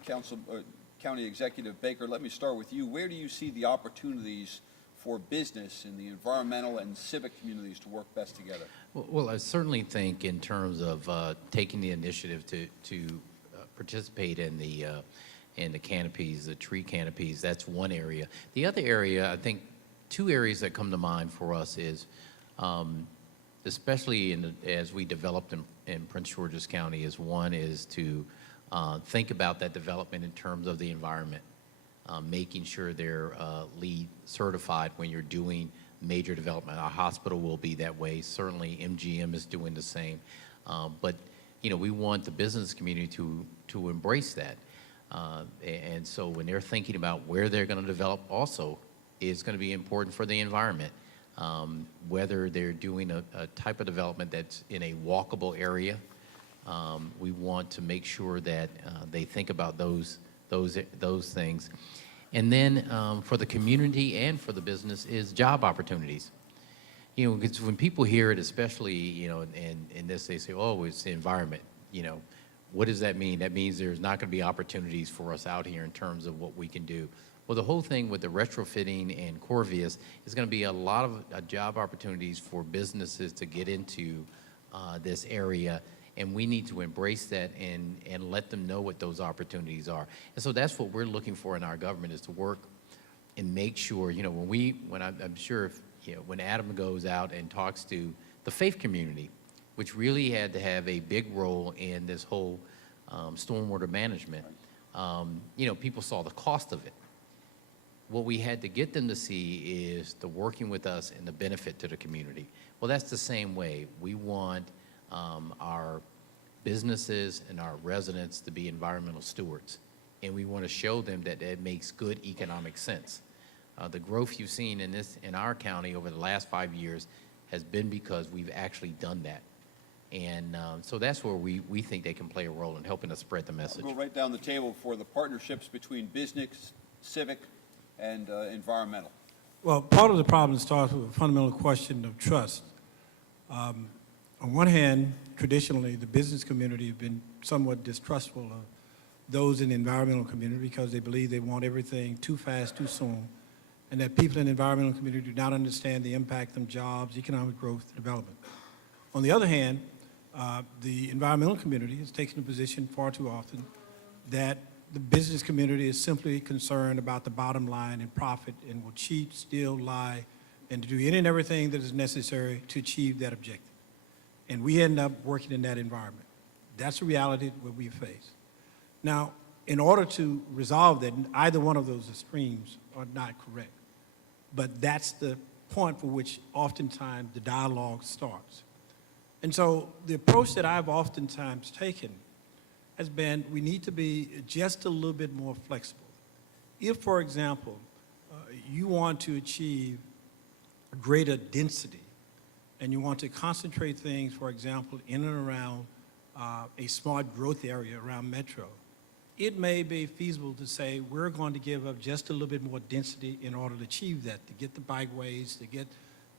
County Executive Baker, let me start with you, where do you see the opportunities for business in the environmental and civic communities to work best together? Well, I certainly think in terms of taking the initiative to participate in the canopies, the tree canopies, that's one area. The other area, I think, two areas that come to mind for us is, especially as we developed in Prince George's County, is one is to think about that development in terms of the environment, making sure they're LEED certified when you're doing major development. Our hospital will be that way. Certainly MGM is doing the same. But you know, we want the business community to embrace that. And so when they're thinking about where they're going to develop also is going to be important for the environment. Whether they're doing a type of development that's in a walkable area, we want to make sure that they think about those things. And then for the community and for the business is job opportunities. You know, because when people hear it, especially, you know, in this, they say, oh, it's the environment. You know, what does that mean? That means there's not going to be opportunities for us out here in terms of what we can do. Well, the whole thing with the retrofitting and Corvius is going to be a lot of job opportunities for businesses to get into this area And we need to embrace that and let them know what those opportunities are. And so that's what we're looking for in our government, is to work and make sure, you know, I'm sure if, you know, when Adam goes out and talks to the faith community, which really had to have a big role in this whole stormwater management, you know, people saw the cost of it. What we had to get them to see is the working with us and the benefit to the community. Well, that's the same way. We want our businesses and our residents to be environmental stewards, and we want to show them that it makes good economic sense. The growth you've seen in our county over the last 5 years has been because we've actually done that. And so that's where we think they can play a role in helping us spread the message. I'll go right down the table for the partnerships between business, civic, and environmental. Well, part of the problem starts with a fundamental question of trust. On one hand, traditionally, the business community has been somewhat distrustful of those in the environmental community because they believe they want everything too fast, too soon, and that people in the environmental community do not understand the impact on jobs, economic growth, and development. On the other hand, the environmental community has taken a position far too often that the business community is simply concerned about the bottom line and profit and will cheat, steal, lie, and to do any and everything that is necessary to achieve that objective. And we end up working in that environment. That's the reality that we face. Now, in order to resolve that, either one of those extremes are not correct. But that's the point for which oftentimes the dialogue starts. And so the approach that I've oftentimes taken has been we need to be just a little bit more flexible. If, for example, you want to achieve greater density and you want to concentrate things, for example, in and around a smart growth area around Metro, it may be feasible to say we're going to give up just a little bit more density in order to achieve that, to get the bikeways, to get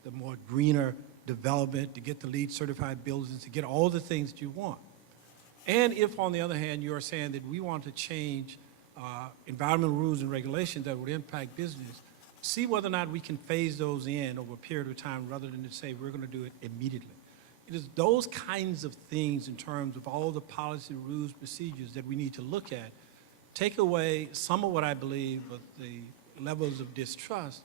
the more greener development, to get the LEED certified buildings, to get all the things that you want. And if, on the other hand, you are saying that we want to change environmental rules and regulations that would impact business, see whether or not we can phase those in over a period of time rather than to say we're going to do it immediately. It is those kinds of things in terms of all the policy, rules, procedures that we need to look at, take away some of what I believe of the levels of distrust,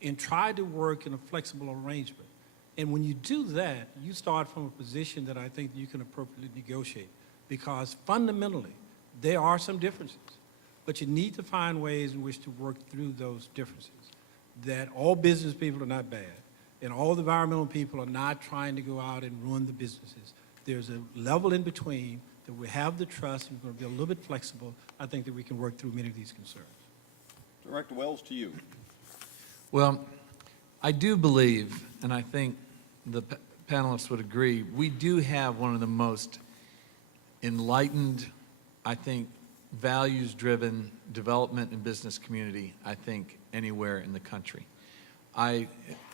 and try to work in a flexible arrangement. And when you do that, you start from a position that I think you can appropriately negotiate, because fundamentally, there are some differences, but you need to find ways in which to work through those differences, that all business people are not bad, and all the environmental people are not trying to go out and ruin the businesses. There's a level in between that we have the trust, and we're going to be a little bit flexible. I think that we can work through many of these concerns. Director Wells, to you. Well, I do believe, and I think the panelists would agree, we do have one of the most enlightened, I think, values-driven development and business community, I think, anywhere in the country.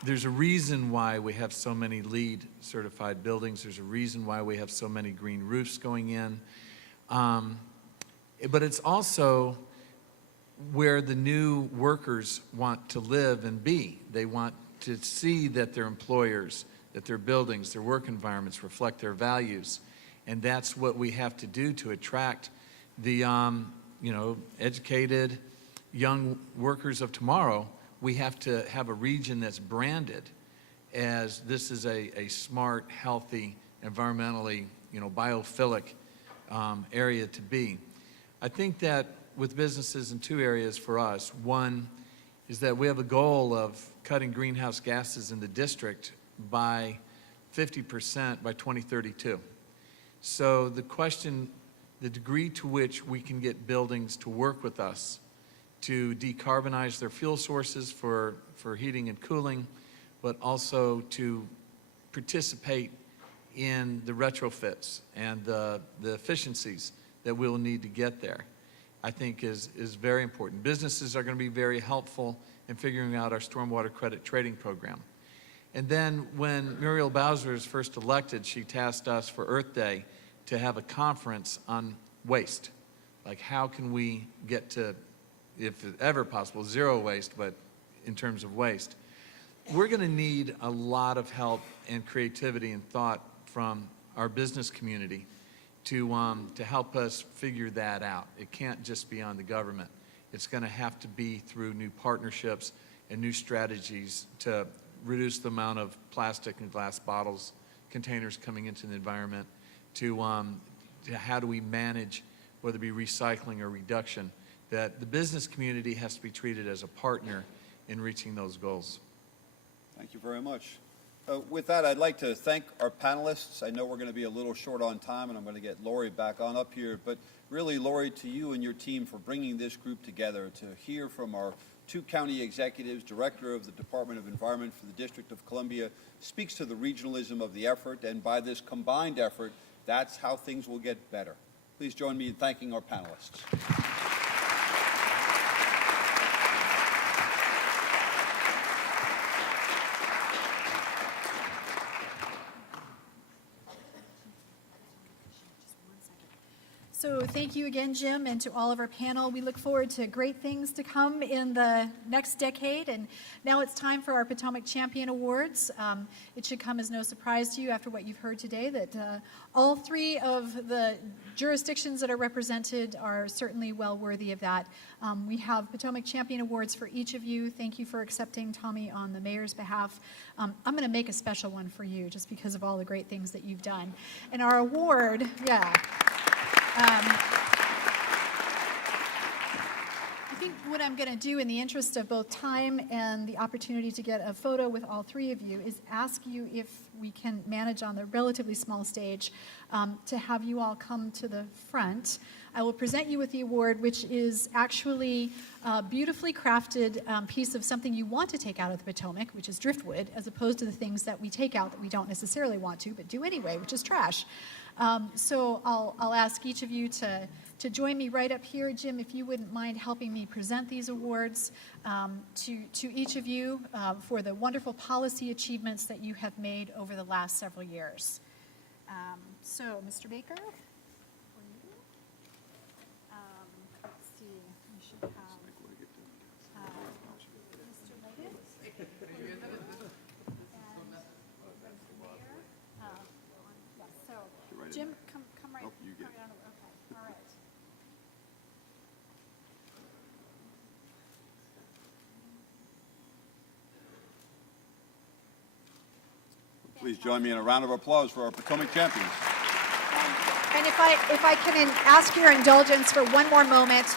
There's a reason why we have so many LEED certified buildings. There's a reason why we have so many green roofs going in. But it's also where the new workers want to live and be. They want to see that their employers, that their buildings, their work environments reflect their values. And that's what we have to do to attract the educated young workers of tomorrow. We have to have a region that's branded as this is a smart, healthy, environmentally, biophilic area to be. I think that with businesses in two areas for us. One is that we have a goal of cutting greenhouse gases in the district by 50% by 2032. So the question, the degree to which we can get buildings to work with us to decarbonize their fuel sources for heating and cooling, but also to participate in the retrofits and the efficiencies that we'll need to get there, I think is very important. Businesses are going to be very helpful in figuring out our stormwater credit trading program. And then when Muriel Bowser was first elected, she tasked us for Earth Day to have a conference on waste. Like, how can we get to, if ever possible, zero waste, but in terms of waste? We're going to need a lot of help and creativity and thought from our business community to help us figure that out. It can't just be on the government. It's going to have to be through new partnerships and new strategies to reduce the amount of plastic and glass bottles, containers coming into the environment, to how do we manage, whether it be recycling or reduction, that the business community has to be treated as a partner in reaching those goals. Thank you very much. With that, I'd like to thank our panelists. I know we're going to be a little short on time, and I'm going to get Lori back on up here. But really, Lori, to you and your team for bringing this group together to hear from our 2 county executives, director of the Department of Environment for the District of Columbia, speaks to the regionalism of the effort. And by this combined effort, that's how things will get better. Please join me in thanking our panelists. So thank you again, Jim, and to all of our panel. We look forward to great things to come in the next decade. And now it's time for our Potomac Champion Awards. It should come as no surprise to you after what you've heard today that all 3 of the jurisdictions that are represented are certainly well worthy of that. We have Potomac Champion Awards for each of you. Thank you for accepting, Tommy, on the mayor's behalf. I'm going to make a special one for you just because of all the great things that you've done. And our award, I think what I'm going to do in the interest of both time and the opportunity to get a photo with all 3 of you is ask you if we can manage on the relatively small stage to have you all come to the front. I will present you with the award, which is actually a beautifully crafted piece of something you want to take out of the Potomac, which is driftwood, as opposed to the things that we take out that we don't necessarily want to, but do anyway, which is trash. So I'll ask each of you to join me right up here. Jim, if you wouldn't mind helping me present these awards to each of you for the wonderful policy achievements that you have made over the last several years. So, Mr. Baker, for you. Let's see, we should have Mr. Leggett. Jim, come right. Oh, you get it. Okay, all right. Please join me in a round of applause for our Potomac champions. And if I can ask your indulgence for one more moment,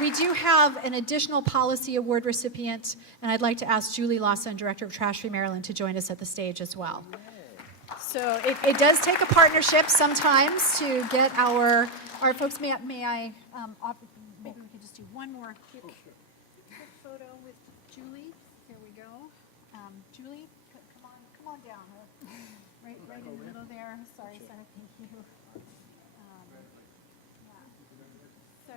we do have an additional policy award recipient, and I'd like to ask Julie Lawson, Director of Trash Free Maryland, to join us at the stage as well. So it does take a partnership sometimes to get our folks. May I maybe we could just do one more quick photo with Julie. Here we go. Julie, come on down. Right in the middle there. Sorry, thank you. So.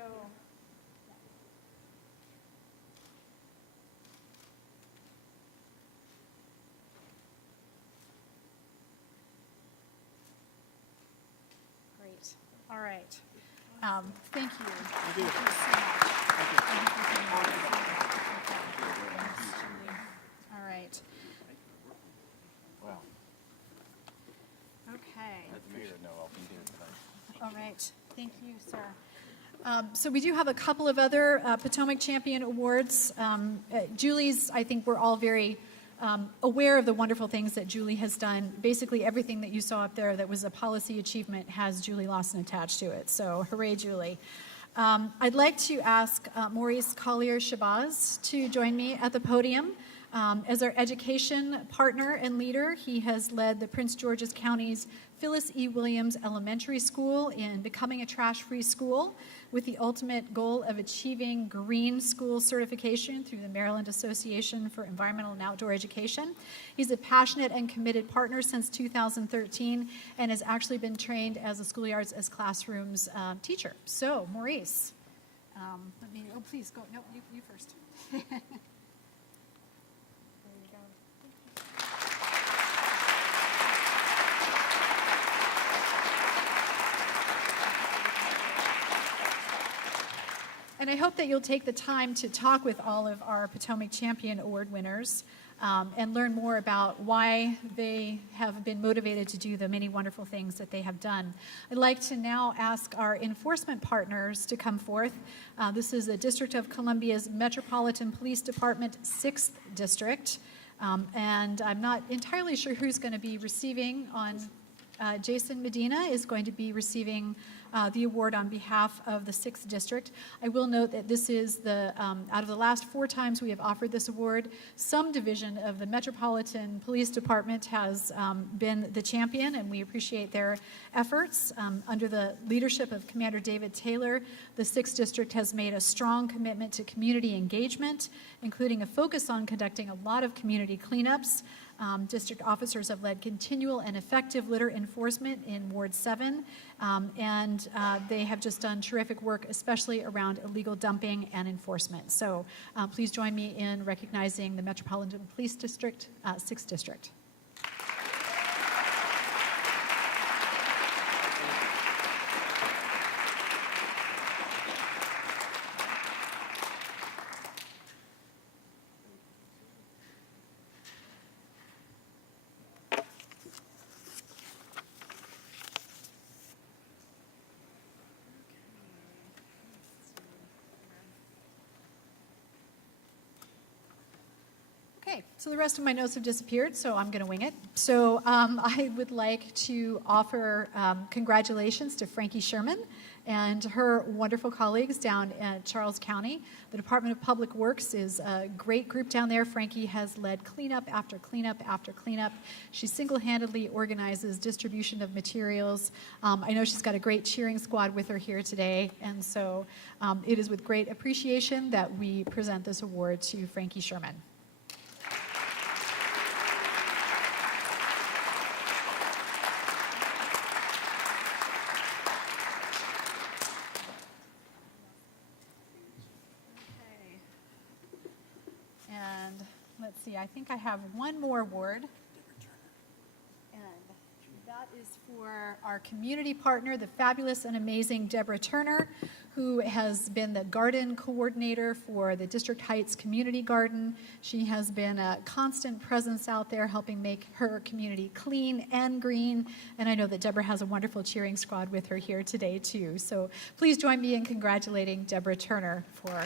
Great. All right. Thank you. Thank you so much. All right. Wow. Okay. No, All right. Thank you, sir. So we do have a couple of other Potomac Champion Awards. Julie's, I think we're all very aware of the wonderful things that Julie has done. Basically everything that you saw up there that was a policy achievement has Julie Lawson attached to it. So hooray, Julie. I'd like to ask Maurice Collier-Shabazz to join me at the podium. As our education partner and leader, he has led the Prince George's County's Phyllis E. Williams Elementary School in becoming a trash-free school with the ultimate goal of achieving green school certification through the Maryland Association for Environmental and Outdoor Education. He's a passionate and committed partner since 2013 and has actually been trained as a schoolyards as classrooms teacher. So, Maurice, please go. No, you first. And I hope that you'll take the time to talk with all of our Potomac Champion Award winners and learn more about why they have been motivated to do the many wonderful things that they have done. I'd like to now ask our enforcement partners to come forth. This is the District of Columbia's Metropolitan Police Department 6th District. And I'm not entirely sure who's going to be receiving on. Jason Medina is going to be receiving the award on behalf of the 6th District. I will note that this is the, out of the last 4 times we have offered this award, some division of the Metropolitan Police Department has been the champion, and we appreciate their efforts. Under the leadership of Commander David Taylor, the 6th District has made a strong commitment to community engagement, including a focus on conducting a lot of community cleanups. District officers have led continual and effective litter enforcement in Ward 7, and they have just done terrific work, especially around illegal dumping and enforcement. So please join me in recognizing the Metropolitan Police District, 6th District. Okay, so the rest of my notes have disappeared, so I'm going to wing it. So I would like to offer congratulations to Frankie Sherman and her wonderful colleagues down at Charles County. The Department of Public Works is a great group down there. Frankie has led cleanup after cleanup after cleanup. She single-handedly organizes distribution of materials. I know she's got a great cheering squad with her here today, and so it is with great appreciation that we present this award to Frankie Sherman. Let's see, I think I have one more award. And that is for our community partner, the fabulous and amazing Deborah Turner, who has been the garden coordinator for the District Heights Community Garden. She has been a constant presence out there helping make her community clean and green. And I know that Deborah has a wonderful cheering squad with her here today, too. So please join me in congratulating Deborah Turner for...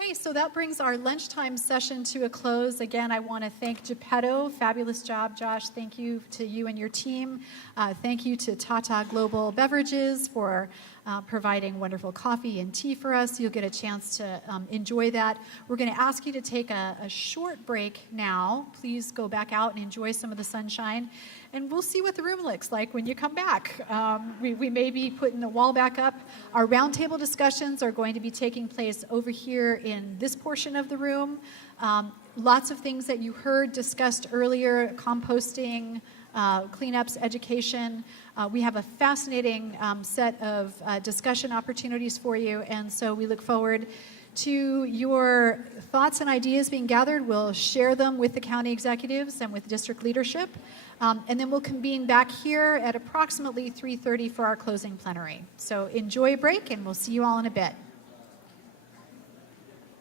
Okay, so that brings our lunchtime session to a close. Again, I want to thank Geppetto. Fabulous job, Josh. Thank you to you and your team. Thank you to Tata Global Beverages for providing wonderful coffee and tea for us. You'll get a chance to enjoy that. We're going to ask you to take a short break now. Please go back out and enjoy some of the sunshine. And we'll see what the room looks like when you come back. We may be putting the wall back up. Our roundtable discussions are going to be taking place over here in this portion of the room. Lots of things that you heard discussed earlier, composting, cleanups, education. We have a fascinating set of discussion opportunities for you, and so we look forward to your thoughts and ideas being gathered. We'll share them with the county executives and with district leadership, and then we'll convene back here at approximately 3:30 for our closing plenary. So enjoy a break, and we'll see you all in a bit.